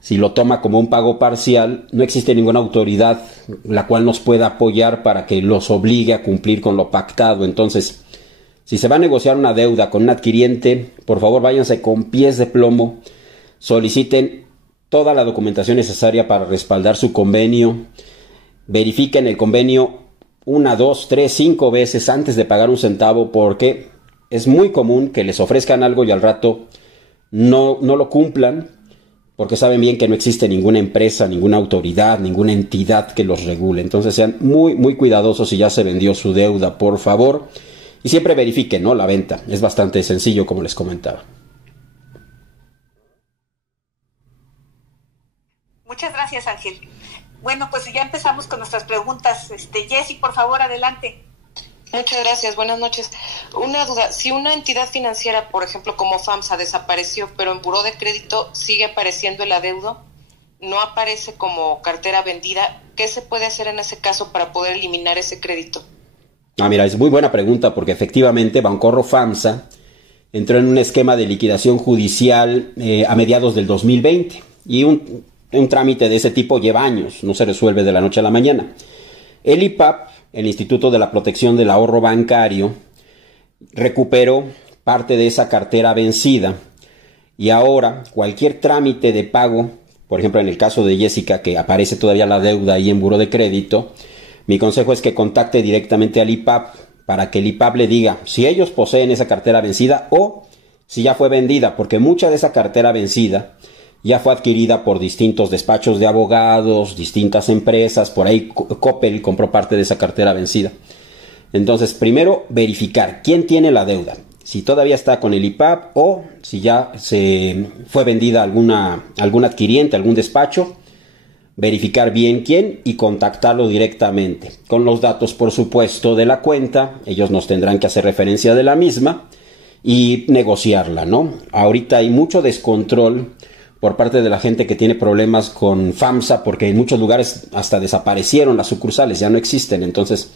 si lo toma como un pago parcial, no existe ninguna autoridad la cual nos pueda apoyar para que los obligue a cumplir con lo pactado. Entonces, si se va a negociar una deuda con un adquiriente, por favor váyanse con pies de plomo, soliciten toda la documentación necesaria para respaldar su convenio, verifiquen el convenio 1, 2, 3, 5 veces antes de pagar un centavo, porque es muy común que les ofrezcan algo y al rato no lo cumplan, porque saben bien que no existe ninguna empresa, ninguna autoridad, ninguna entidad que los regule. Entonces sean muy, muy cuidadosos si ya se vendió su deuda, por favor. Y siempre verifiquen, ¿no?, la venta. Es bastante sencillo, como les comentaba. Muchas gracias, Ángel. Bueno, pues ya empezamos con nuestras preguntas. Jessy, por favor, adelante. Muchas gracias, buenas noches. Una duda, si una entidad financiera, por ejemplo, como FAMSA, desapareció, pero en buró de crédito sigue apareciendo el adeudo, no aparece como cartera vendida, ¿qué se puede hacer en ese caso para poder eliminar ese crédito? Mira, es muy buena pregunta, porque efectivamente Bancorro FAMSA entró en un esquema de liquidación judicial a mediados del 2020, y un trámite de ese tipo lleva años, no se resuelve de la noche a la mañana. El IPAP, el Instituto de la Protección del Ahorro Bancario, recuperó parte de esa cartera vencida, y ahora cualquier trámite de pago, por ejemplo en el caso de Jessica, que aparece todavía la deuda ahí en buró de crédito, mi consejo es que contacte directamente al IPAP para que el IPAP le diga si ellos poseen esa cartera vencida o si ya fue vendida, porque mucha de esa cartera vencida ya fue adquirida por distintos despachos de abogados, distintas empresas. Por ahí Coppel compró parte de esa cartera vencida. Entonces, primero verificar quién tiene la deuda, si todavía está con el IPAP o si ya se fue vendida a algún adquiriente, algún despacho. Verificar bien quién y contactarlo directamente, con los datos, por supuesto, de la cuenta. Ellos nos tendrán que hacer referencia de la misma y negociarla, ¿no? Ahorita hay mucho descontrol por parte de la gente que tiene problemas con FAMSA, porque en muchos lugares hasta desaparecieron las sucursales, ya no existen, entonces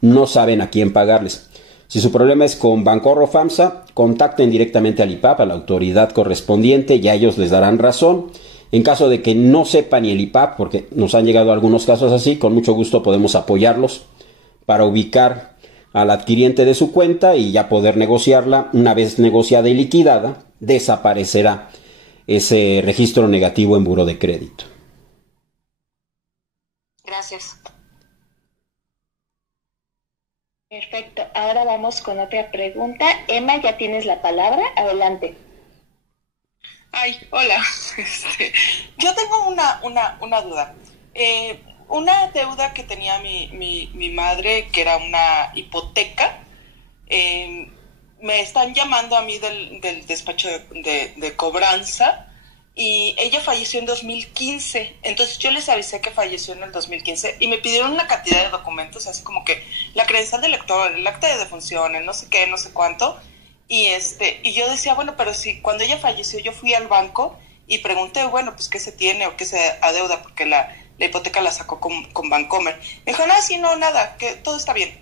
no saben a quién pagarles. Si su problema es con Bancorro FAMSA, contacten directamente al IPAP, a la autoridad correspondiente, ya ellos les darán razón. En caso de que no sepa ni el IPAP, porque nos han llegado algunos casos así, con mucho gusto podemos apoyarlos para ubicar al adquiriente de su cuenta y ya poder negociarla. Una vez negociada y liquidada, desaparecerá ese registro negativo en buró de crédito. Gracias. Perfecto. Ahora vamos con otra pregunta. Emma, ya tienes la palabra. Adelante. Ay, hola. Yo tengo una duda. Una deuda que tenía mi madre, que era una hipoteca, me están llamando a mí del despacho de cobranza, y ella falleció en 2015. Entonces yo les avisé que falleció en el 2015 y me pidieron una cantidad de documentos, así como que la credencial del lector, el acta de defunción, el no sé qué, no sé cuánto. Y yo decía, bueno, pero si cuando ella falleció yo fui al banco y pregunté, bueno, pues qué se tiene o qué se adeuda, porque la hipoteca la sacó con Bancomer. Me dijo, no, sí, no, nada, que todo está bien.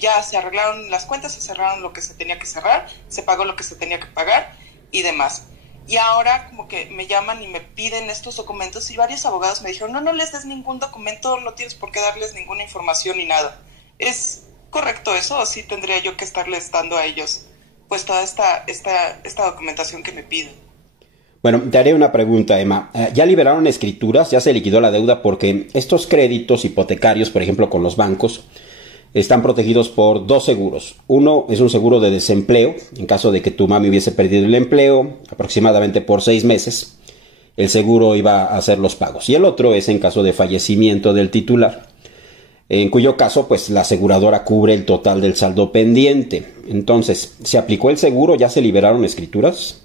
Ya se arreglaron las cuentas, se cerraron lo que se tenía que cerrar, se pagó lo que se tenía que pagar y demás. Y ahora como que me llaman y me piden estos documentos, y varios abogados me dijeron, no les des ningún documento, no tienes por qué darles ninguna información ni nada. ¿Es correcto eso, o sí tendría yo que estarles dando a ellos pues toda esta documentación que me piden? Bueno, te haré una pregunta, Emma. ¿Ya liberaron escrituras? ¿Ya se liquidó la deuda? Porque estos créditos hipotecarios, por ejemplo, con los bancos, están protegidos por dos seguros. Uno es un seguro de desempleo, en caso de que tu mami hubiese perdido el empleo, aproximadamente por 6 meses, el seguro iba a hacer los pagos. Y el otro es en caso de fallecimiento del titular, en cuyo caso, pues la aseguradora cubre el total del saldo pendiente. Entonces, ¿se aplicó el seguro? ¿Ya se liberaron escrituras?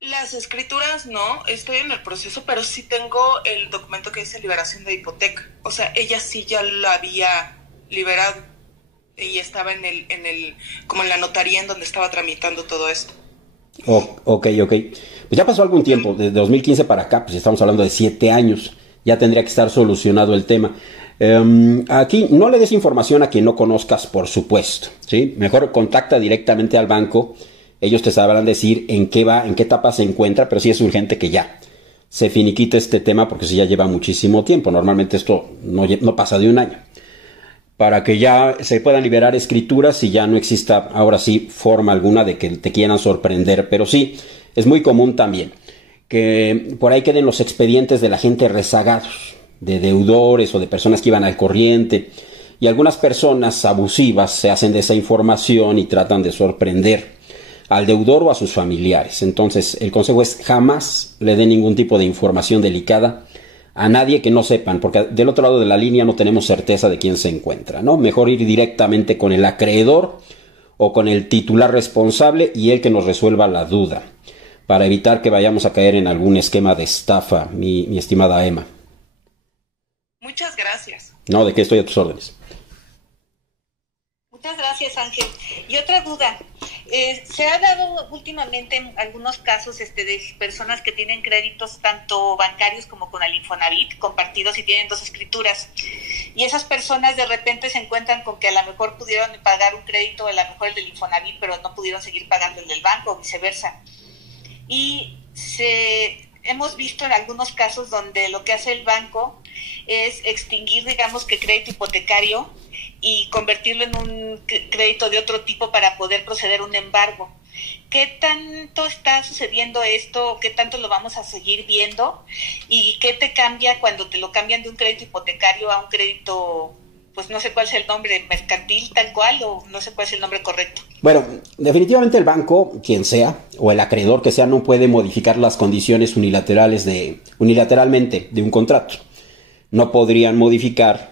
Las escrituras no, estoy en el proceso, pero sí tengo el documento que dice liberación de hipoteca. O sea, ella sí ya la había liberado y estaba como en la notaría en donde estaba tramitando todo esto. Ok. Pues ya pasó algún tiempo, desde 2015 para acá, pues estamos hablando de 7 años. Ya tendría que estar solucionado el tema. Aquí no le des información a quien no conozcas, por supuesto, ¿sí? Mejor contacta directamente al banco. Ellos te sabrán decir en qué etapa se encuentra, pero sí es urgente que ya se finiquite este tema, porque sí ya lleva muchísimo tiempo. Normalmente esto no pasa de un año. Para que ya se puedan liberar escrituras y ya no exista ahora sí forma alguna de que te quieran sorprender. Pero sí, es muy común también que por ahí queden los expedientes de la gente rezagados, de deudores o de personas que iban al corriente, y algunas personas abusivas se hacen de esa información y tratan de sorprender al deudor o a sus familiares. Entonces, el consejo es jamás le den ningún tipo de información delicada a nadie que no sepan, porque del otro lado de la línea no tenemos certeza de quién se encuentra, ¿no? Mejor ir directamente con el acreedor o con el titular responsable y él que nos resuelva la duda, para evitar que vayamos a caer en algún esquema de estafa, mi estimada Emma. Muchas gracias. No, ¿de qué? Estoy a tus órdenes. Muchas gracias, Ángel. Y otra duda, se ha dado últimamente en algunos casos de personas que tienen créditos tanto bancarios como con el Infonavit compartidos y tienen 2 escrituras, y esas personas de repente se encuentran con que a lo mejor pudieron pagar un crédito, a lo mejor el del Infonavit, pero no pudieron seguir pagando el del banco o viceversa. Y hemos visto en algunos casos donde lo que hace el banco es extinguir, digamos, que crédito hipotecario y convertirlo en un crédito de otro tipo para poder proceder a un embargo. ¿Qué tanto está sucediendo esto? ¿Qué tanto lo vamos a seguir viendo? ¿Y qué te cambia cuando te lo cambian de un crédito hipotecario a un crédito, pues no sé cuál es el nombre, mercantil tal cual, o no sé cuál es el nombre correcto? Bueno, definitivamente el banco, quien sea, o el acreedor que sea, no puede modificar las condiciones unilateralmente de un contrato. No podrían modificar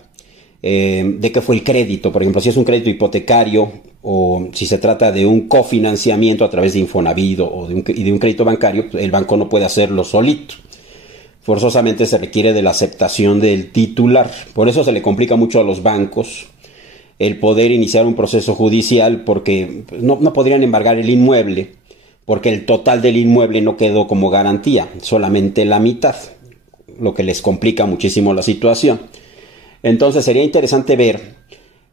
de qué fue el crédito. Por ejemplo, si es un crédito hipotecario o si se trata de un cofinanciamiento a través de Infonavit o de un crédito bancario, el banco no puede hacerlo solito. Forzosamente se requiere de la aceptación del titular. Por eso se le complica mucho a los bancos el poder iniciar un proceso judicial, porque no podrían embargar el inmueble, porque el total del inmueble no quedó como garantía, solamente la mitad, lo que les complica muchísimo la situación. Entonces sería interesante ver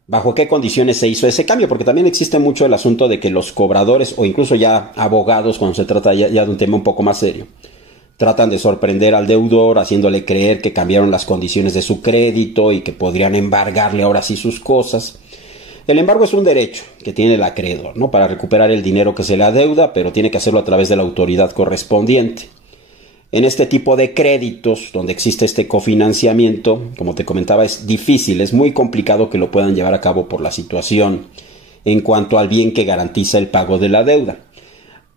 bajo qué condiciones se hizo ese cambio, porque también existe mucho el asunto de que los cobradores o incluso ya abogados, cuando se trata ya de un tema un poco más serio, tratan de sorprender al deudor haciéndole creer que cambiaron las condiciones de su crédito y que podrían embargarle ahora sí sus cosas. El embargo es un derecho que tiene el acreedor, ¿no?, para recuperar el dinero que se le adeuda, pero tiene que hacerlo a través de la autoridad correspondiente. En este tipo de créditos, donde existe este cofinanciamiento, como te comentaba, es difícil, es muy complicado que lo puedan llevar a cabo por la situación en cuanto al bien que garantiza el pago de la deuda.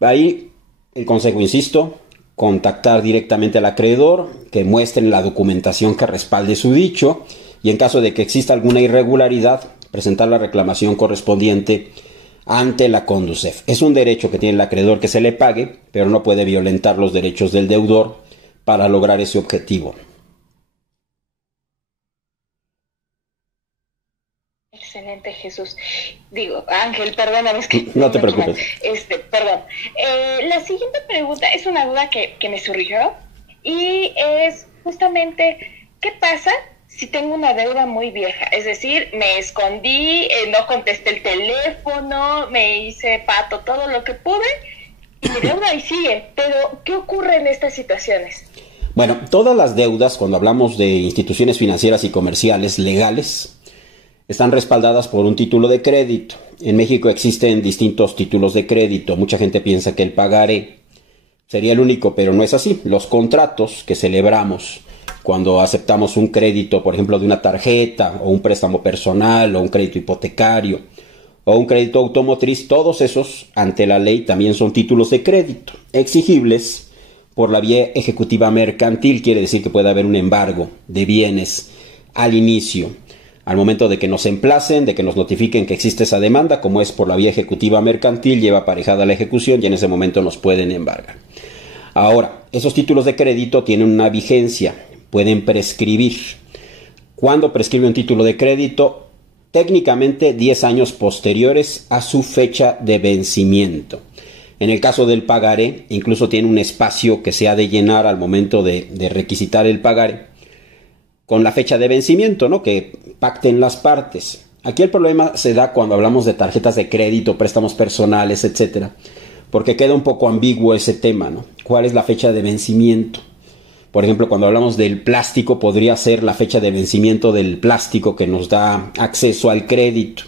Ahí el consejo, insisto, contactar directamente al acreedor, que muestren la documentación que respalde su dicho, y en caso de que exista alguna irregularidad, presentar la reclamación correspondiente ante la Conducef. Es un derecho que tiene el acreedor que se le pague, pero no puede violentar los derechos del deudor para lograr ese objetivo. Excelente, Jesús. Digo, Ángel, perdóname, es que no te preocupes. Perdón. La siguiente pregunta es una duda que me surgió y es justamente, ¿qué pasa si tengo una deuda muy vieja? Es decir, me escondí, no contesté el teléfono, me hice pato todo lo que pude y mi deuda ahí sigue. Pero, ¿qué ocurre en estas situaciones? Bueno, todas las deudas, cuando hablamos de instituciones financieras y comerciales legales, están respaldadas por un título de crédito. En México existen distintos títulos de crédito. Mucha gente piensa que el pagaré sería el único, pero no es así. Los contratos que celebramos cuando aceptamos un crédito, por ejemplo, de una tarjeta, o un préstamo personal, o un crédito hipotecario, o un crédito automotriz, todos esos, ante la ley, también son títulos de crédito, exigibles por la vía ejecutiva mercantil. Quiere decir que puede haber un embargo de bienes al inicio, al momento de que nos emplacen, de que nos notifiquen que existe esa demanda, como es por la vía ejecutiva mercantil, lleva aparejada la ejecución y en ese momento nos pueden embargar. Ahora, esos títulos de crédito tienen una vigencia, pueden prescribir. ¿Cuándo prescribe un título de crédito? Técnicamente 10 años posteriores a su fecha de vencimiento. En el caso del pagaré, incluso tiene un espacio que se ha de llenar al momento de requisitar el pagaré con la fecha de vencimiento, ¿no? Que pacten las partes. Aquí el problema se da cuando hablamos de tarjetas de crédito, préstamos personales, etcétera, porque queda un poco ambiguo ese tema, ¿no? ¿Cuál es la fecha de vencimiento? Por ejemplo, cuando hablamos del plástico, podría ser la fecha de vencimiento del plástico que nos da acceso al crédito,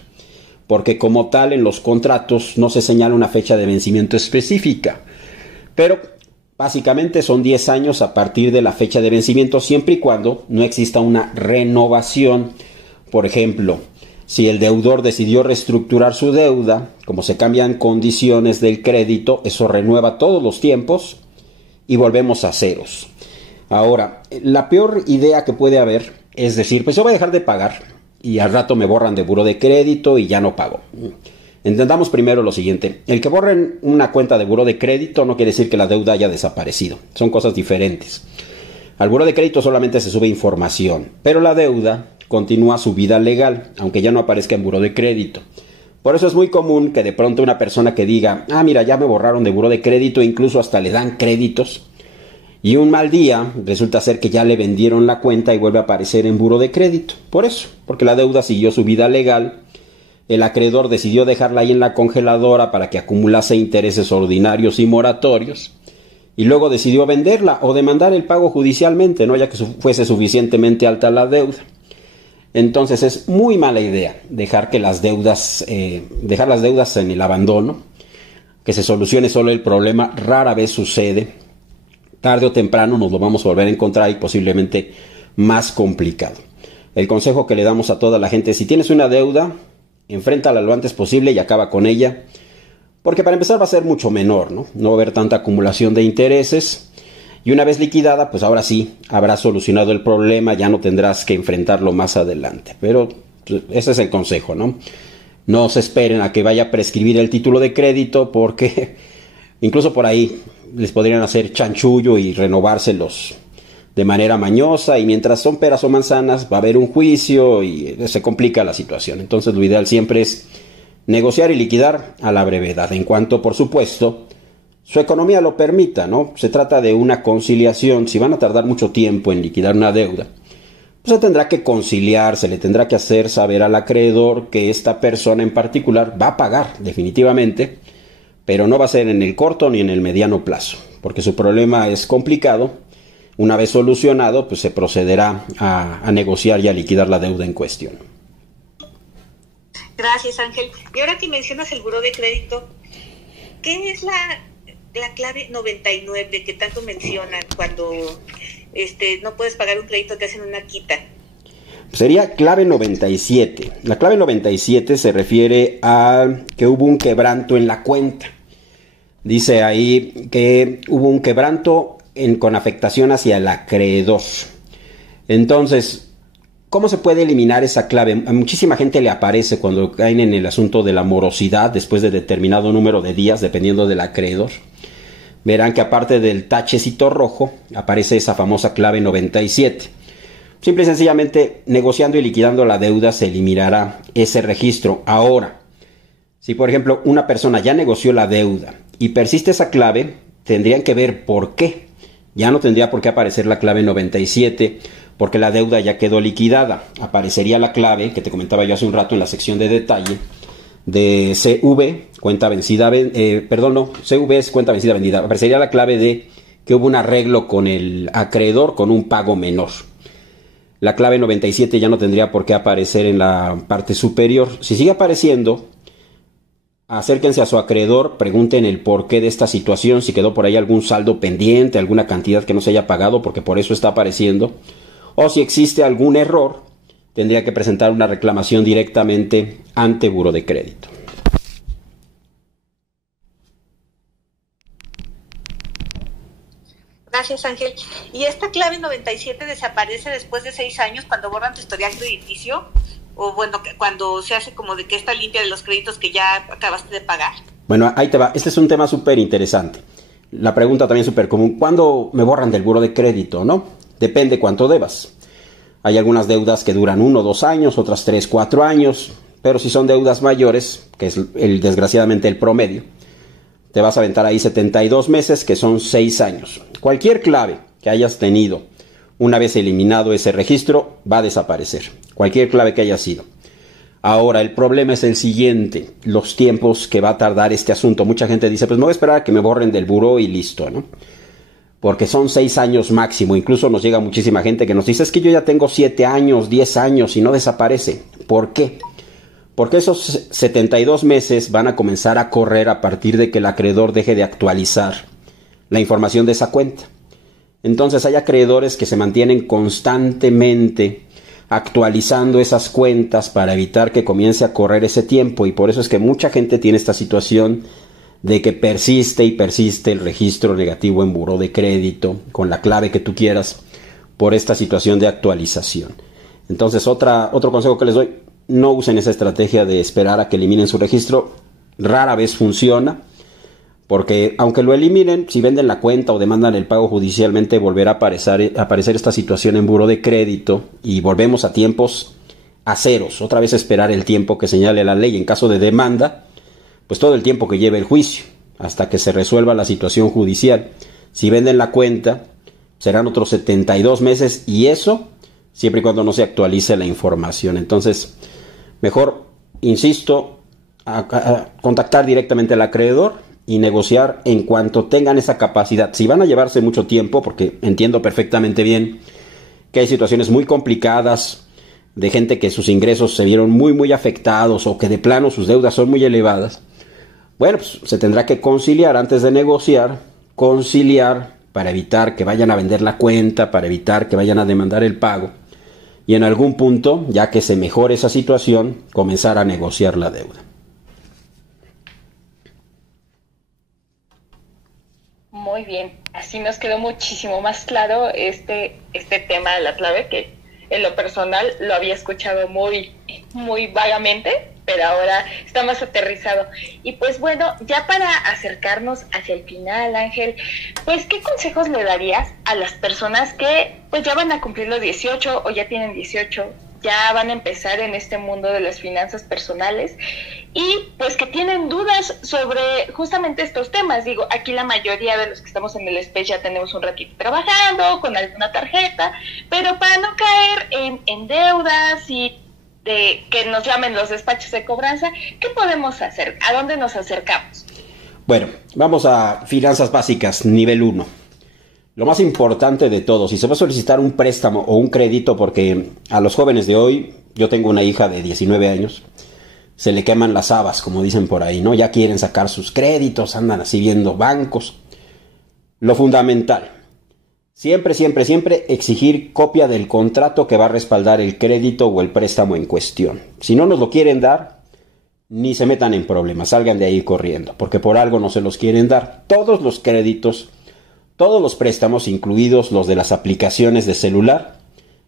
porque como tal en los contratos no se señala una fecha de vencimiento específica, pero básicamente son 10 años a partir de la fecha de vencimiento, siempre y cuando no exista una renovación. Por ejemplo, si el deudor decidió reestructurar su deuda, como se cambian condiciones del crédito, eso renueva todos los tiempos y volvemos a ceros. Ahora, la peor idea que puede haber es decir, pues yo voy a dejar de pagar y al rato me borran de buró de crédito y ya no pago. Entendamos primero lo siguiente: el que borren una cuenta de buró de crédito no quiere decir que la deuda haya desaparecido, son cosas diferentes. Al buró de crédito solamente se sube información, pero la deuda continúa su vida legal, aunque ya no aparezca en buró de crédito. Por eso es muy común que de pronto una persona que diga, mira, ya me borraron de buró de crédito, incluso hasta le dan créditos, y un mal día resulta ser que ya le vendieron la cuenta y vuelve a aparecer en buró de crédito. Por eso, porque la deuda siguió su vida legal, el acreedor decidió dejarla ahí en la congeladora para que acumulase intereses ordinarios y moratorios, y luego decidió venderla o demandar el pago judicialmente, ¿no? Ya que fuese suficientemente alta la deuda. Entonces es muy mala idea dejar las deudas en el abandono, que se solucione solo el problema, rara vez sucede. Tarde o temprano nos lo vamos a volver a encontrar y posiblemente más complicado. El consejo que le damos a toda la gente es: si tienes una deuda, enfréntala lo antes posible y acaba con ella, porque para empezar va a ser mucho menor, ¿no? No va a haber tanta acumulación de intereses, y una vez liquidada, pues ahora sí habrás solucionado el problema, ya no tendrás que enfrentarlo más adelante. Pero ese es el consejo, ¿no? No se esperen a que vaya a prescribir el título de crédito, porque incluso por ahí les podrían hacer chanchullo y renovárselos de manera mañosa, y mientras son peras o manzanas va a haber un juicio y se complica la situación. Entonces lo ideal siempre es negociar y liquidar a la brevedad, en cuanto, por supuesto, su economía lo permita, ¿no? Se trata de una conciliación. Si van a tardar mucho tiempo en liquidar una deuda, pues se tendrá que conciliar, se le tendrá que hacer saber al acreedor que esta persona en particular va a pagar definitivamente, pero no va a ser en el corto ni en el mediano plazo, porque su problema es complicado. Una vez solucionado, pues se procederá a negociar y a liquidar la deuda en cuestión. Gracias, Ángel. Y ahora que mencionas el buró de crédito, ¿qué es la clave 99 que tanto mencionan cuando no puedes pagar un crédito, te hacen una quita? Sería clave 97. La clave 97 se refiere a que hubo un quebranto en la cuenta. Dice ahí que hubo un quebranto con afectación hacia el acreedor. Entonces, ¿cómo se puede eliminar esa clave? A muchísima gente le aparece cuando caen en el asunto de la morosidad después de determinado número de días, dependiendo del acreedor. Verán que aparte del tachecito rojo, aparece esa famosa clave 97. Simple y sencillamente, negociando y liquidando la deuda, se eliminará ese registro. Ahora, si por ejemplo una persona ya negoció la deuda y persiste esa clave, tendrían que ver por qué. Ya no tendría por qué aparecer la clave 97, porque la deuda ya quedó liquidada. Aparecería la clave que te comentaba yo hace un rato en la sección de detalle de CV, cuenta vencida, CV es cuenta vencida vendida. Aparecería la clave de que hubo un arreglo con el acreedor con un pago menor. La clave 97 ya no tendría por qué aparecer en la parte superior. Si sigue apareciendo, acérquense a su acreedor, pregunten el porqué de esta situación, si quedó por ahí algún saldo pendiente, alguna cantidad que no se haya pagado, porque por eso está apareciendo. o si existe algún error, tendría que presentar una reclamación directamente ante Buró de Crédito. Gracias, Ángel. ¿Y esta clave 97 desaparece después de 6 años cuando borran tu historial crediticio? O bueno, cuando se hace como de que está limpia de los créditos que ya acabaste de pagar. Bueno, ahí te va. Este es un tema súper interesante. La pregunta también súper común. ¿Cuándo me borran del Buró de Crédito, no? Depende cuánto debas. Hay algunas deudas que duran 1 o 2 años, otras 3, 4 años. Pero si son deudas mayores, que es desgraciadamente el promedio, te vas a aventar ahí 72 meses, que son 6 años. Cualquier clave que hayas tenido una vez eliminado ese registro va a desaparecer. Cualquier clave que haya sido. Ahora, el problema es el siguiente, los tiempos que va a tardar este asunto. Mucha gente dice, pues me voy a esperar a que me borren del buró y listo, ¿no? Porque son 6 años máximo. Incluso nos llega muchísima gente que nos dice, es que yo ya tengo 7 años, 10 años y no desaparece. ¿Por qué? Porque esos 72 meses van a comenzar a correr a partir de que el acreedor deje de actualizar la información de esa cuenta. Entonces hay acreedores que se mantienen constantemente actualizando esas cuentas para evitar que comience a correr ese tiempo, y por eso es que mucha gente tiene esta situación de que persiste y persiste el registro negativo en Buró de Crédito con la clave que tú quieras por esta situación de actualización. Entonces otro consejo que les doy, no usen esa estrategia de esperar a que eliminen su registro. Rara vez funciona, porque aunque lo eliminen, si venden la cuenta o demandan el pago judicialmente, volverá a aparecer esta situación en Buró de Crédito y volvemos a tiempos a ceros. Otra vez esperar el tiempo que señale la ley. En caso de demanda, pues todo el tiempo que lleve el juicio hasta que se resuelva la situación judicial. Si venden la cuenta, serán otros 72 meses, y eso siempre y cuando no se actualice la información. Entonces, mejor, insisto, a contactar directamente al acreedor y negociar en cuanto tengan esa capacidad. Si van a llevarse mucho tiempo, porque entiendo perfectamente bien que hay situaciones muy complicadas de gente que sus ingresos se vieron muy afectados, o que de plano sus deudas son muy elevadas, bueno, pues se tendrá que conciliar antes de negociar, conciliar para evitar que vayan a vender la cuenta, para evitar que vayan a demandar el pago, y en algún punto, ya que se mejore esa situación, comenzar a negociar la deuda. Muy bien, así nos quedó muchísimo más claro este tema de la clave, que en lo personal lo había escuchado muy vagamente, pero ahora está más aterrizado. Y pues bueno, ya para acercarnos hacia el final, Ángel, pues ¿qué consejos le darías a las personas que pues ya van a cumplir los 18 o ya tienen 18, ya van a empezar en este mundo de las finanzas personales y pues que tienen dudas sobre justamente estos temas? Digo, aquí la mayoría de los que estamos en el space ya tenemos un ratito trabajando con alguna tarjeta, pero para no caer en deudas y de que nos llamen los despachos de cobranza, ¿qué podemos hacer? ¿A dónde nos acercamos? Bueno, vamos a finanzas básicas, nivel 1. Lo más importante de todo, si se va a solicitar un préstamo o un crédito, porque a los jóvenes de hoy, yo tengo una hija de 19 años, se le queman las habas, como dicen por ahí, ¿no? Ya quieren sacar sus créditos, andan así viendo bancos. Lo fundamental, siempre exigir copia del contrato que va a respaldar el crédito o el préstamo en cuestión. Si no nos lo quieren dar, ni se metan en problemas, salgan de ahí corriendo, porque por algo no se los quieren dar. Todos los créditos, todos los préstamos, incluidos los de las aplicaciones de celular,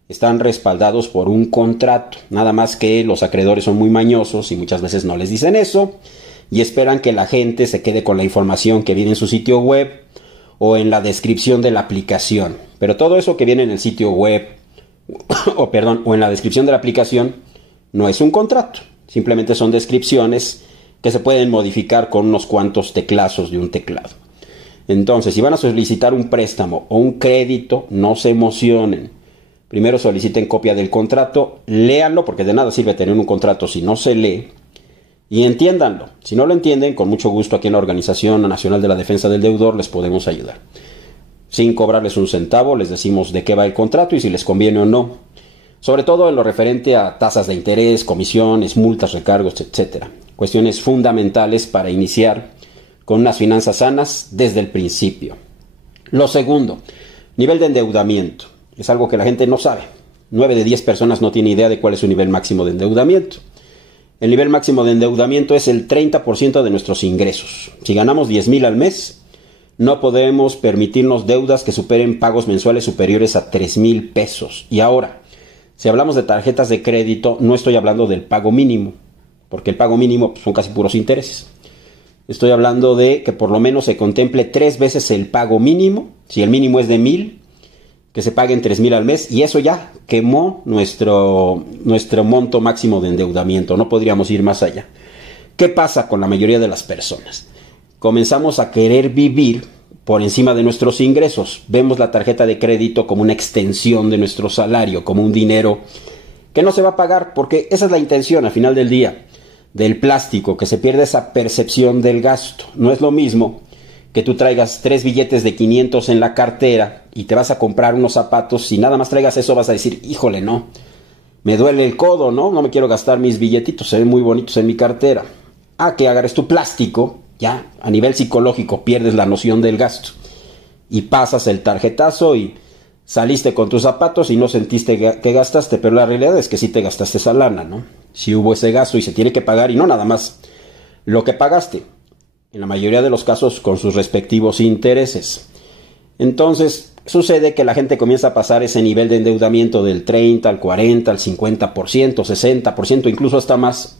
están respaldados por un contrato. Nada más que los acreedores son muy mañosos y muchas veces no les dicen eso y esperan que la gente se quede con la información que viene en su sitio web o en la descripción de la aplicación. Pero todo eso que viene en el sitio web o en la descripción de la aplicación no es un contrato. Simplemente son descripciones que se pueden modificar con unos cuantos teclazos de un teclado. Entonces, si van a solicitar un préstamo o un crédito, no se emocionen. Primero soliciten copia del contrato, léanlo, porque de nada sirve tener un contrato si no se lee, y entiéndanlo. Si no lo entienden, con mucho gusto aquí en la Organización Nacional de la Defensa del Deudor les podemos ayudar. Sin cobrarles un centavo, les decimos de qué va el contrato y si les conviene o no. Sobre todo en lo referente a tasas de interés, comisiones, multas, recargos, etc. Cuestiones fundamentales para iniciar con unas finanzas sanas desde el principio. Lo segundo, nivel de endeudamiento. Es algo que la gente no sabe. 9 de 10 personas no tienen idea de cuál es su nivel máximo de endeudamiento. El nivel máximo de endeudamiento es el 30% de nuestros ingresos. Si ganamos 10,000 al mes, no podemos permitirnos deudas que superen pagos mensuales superiores a 3,000 pesos. Y ahora, si hablamos de tarjetas de crédito, no estoy hablando del pago mínimo, porque el pago mínimo son casi puros intereses. Estoy hablando de que por lo menos se contemple 3 veces el pago mínimo. Si el mínimo es de 1,000, que se paguen 3,000 al mes, y eso ya quemó nuestro monto máximo de endeudamiento. No podríamos ir más allá. ¿Qué pasa con la mayoría de las personas? Comenzamos a querer vivir por encima de nuestros ingresos. Vemos la tarjeta de crédito como una extensión de nuestro salario, como un dinero que no se va a pagar, porque esa es la intención al final del día del plástico, que se pierde esa percepción del gasto. No es lo mismo que tú traigas 3 billetes de 500 en la cartera y te vas a comprar unos zapatos. Si nada más traigas eso, vas a decir, híjole, no, me duele el codo, no me quiero gastar mis billetitos, se ven muy bonitos en mi cartera. Que agarres tu plástico, ya a nivel psicológico pierdes la noción del gasto y pasas el tarjetazo y saliste con tus zapatos y no sentiste que gastaste, pero la realidad es que sí te gastaste esa lana, ¿no? Si hubo ese gasto y se tiene que pagar, y no nada más lo que pagaste, en la mayoría de los casos con sus respectivos intereses. Entonces sucede que la gente comienza a pasar ese nivel de endeudamiento del 30, al 40, al 50%, 60%, incluso hasta más.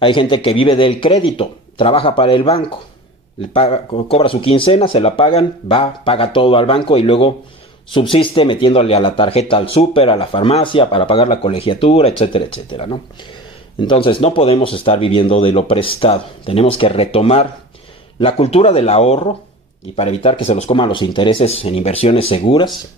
Hay gente que vive del crédito, trabaja para el banco, cobra su quincena, se la pagan, paga todo al banco y luego subsiste metiéndole a la tarjeta al súper, a la farmacia, para pagar la colegiatura, etcétera, etcétera, ¿no? Entonces no podemos estar viviendo de lo prestado. Tenemos que retomar la cultura del ahorro, y para evitar que se los coman los intereses en inversiones seguras.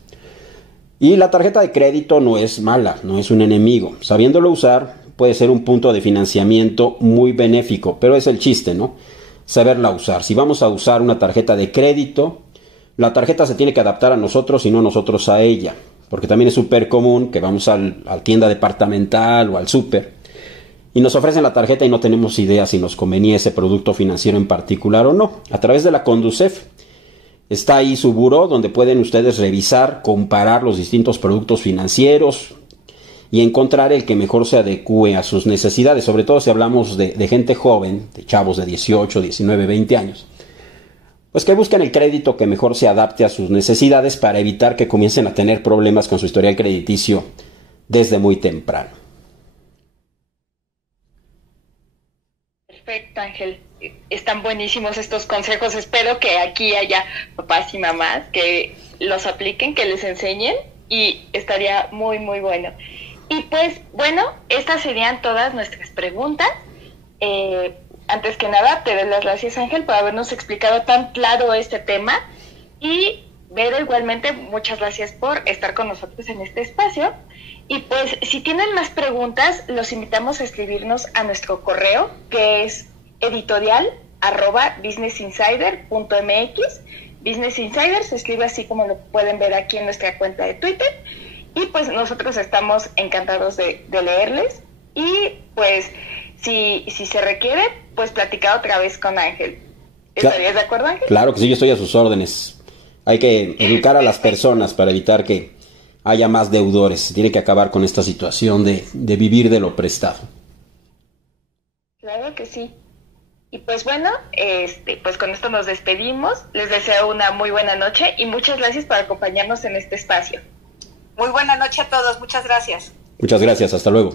Y la tarjeta de crédito no es mala, no es un enemigo. Sabiéndolo usar puede ser un punto de financiamiento muy benéfico, pero es el chiste, ¿no? Saberla usar. Si vamos a usar una tarjeta de crédito, la tarjeta se tiene que adaptar a nosotros y no nosotros a ella, porque también es súper común que vamos a la tienda departamental o al súper y nos ofrecen la tarjeta y no tenemos idea si nos convenía ese producto financiero en particular o no. A través de la Conducef está ahí su buró donde pueden ustedes revisar, comparar los distintos productos financieros y encontrar el que mejor se adecue a sus necesidades, sobre todo si hablamos de gente joven, de chavos de 18, 19, 20 años. Pues que busquen el crédito que mejor se adapte a sus necesidades para evitar que comiencen a tener problemas con su historial crediticio desde muy temprano. Perfecto, Ángel. Están buenísimos estos consejos. Espero que aquí haya papás y mamás que los apliquen, que les enseñen, y estaría muy, muy bueno. Y pues, bueno, estas serían todas nuestras preguntas. Antes que nada, te doy las gracias, Ángel, por habernos explicado tan claro este tema. Y Vero, igualmente, muchas gracias por estar con nosotros en este espacio. Y pues, si tienen más preguntas, los invitamos a escribirnos a nuestro correo, que es editorial@businessinsider.mx. Business Insider se escribe así como lo pueden ver aquí en nuestra cuenta de Twitter. Y pues nosotros estamos encantados de leerles. Y pues, si se requiere, pues platicar otra vez con Ángel. ¿Estarías de acuerdo, Ángel? Claro que sí, yo estoy a sus órdenes. Hay que educar a las personas para evitar que haya más deudores. Se tiene que acabar con esta situación de vivir de lo prestado. Claro que sí. Y pues bueno, pues con esto nos despedimos. Les deseo una muy buena noche y muchas gracias por acompañarnos en este espacio. Muy buena noche a todos, muchas gracias. Muchas gracias, hasta luego.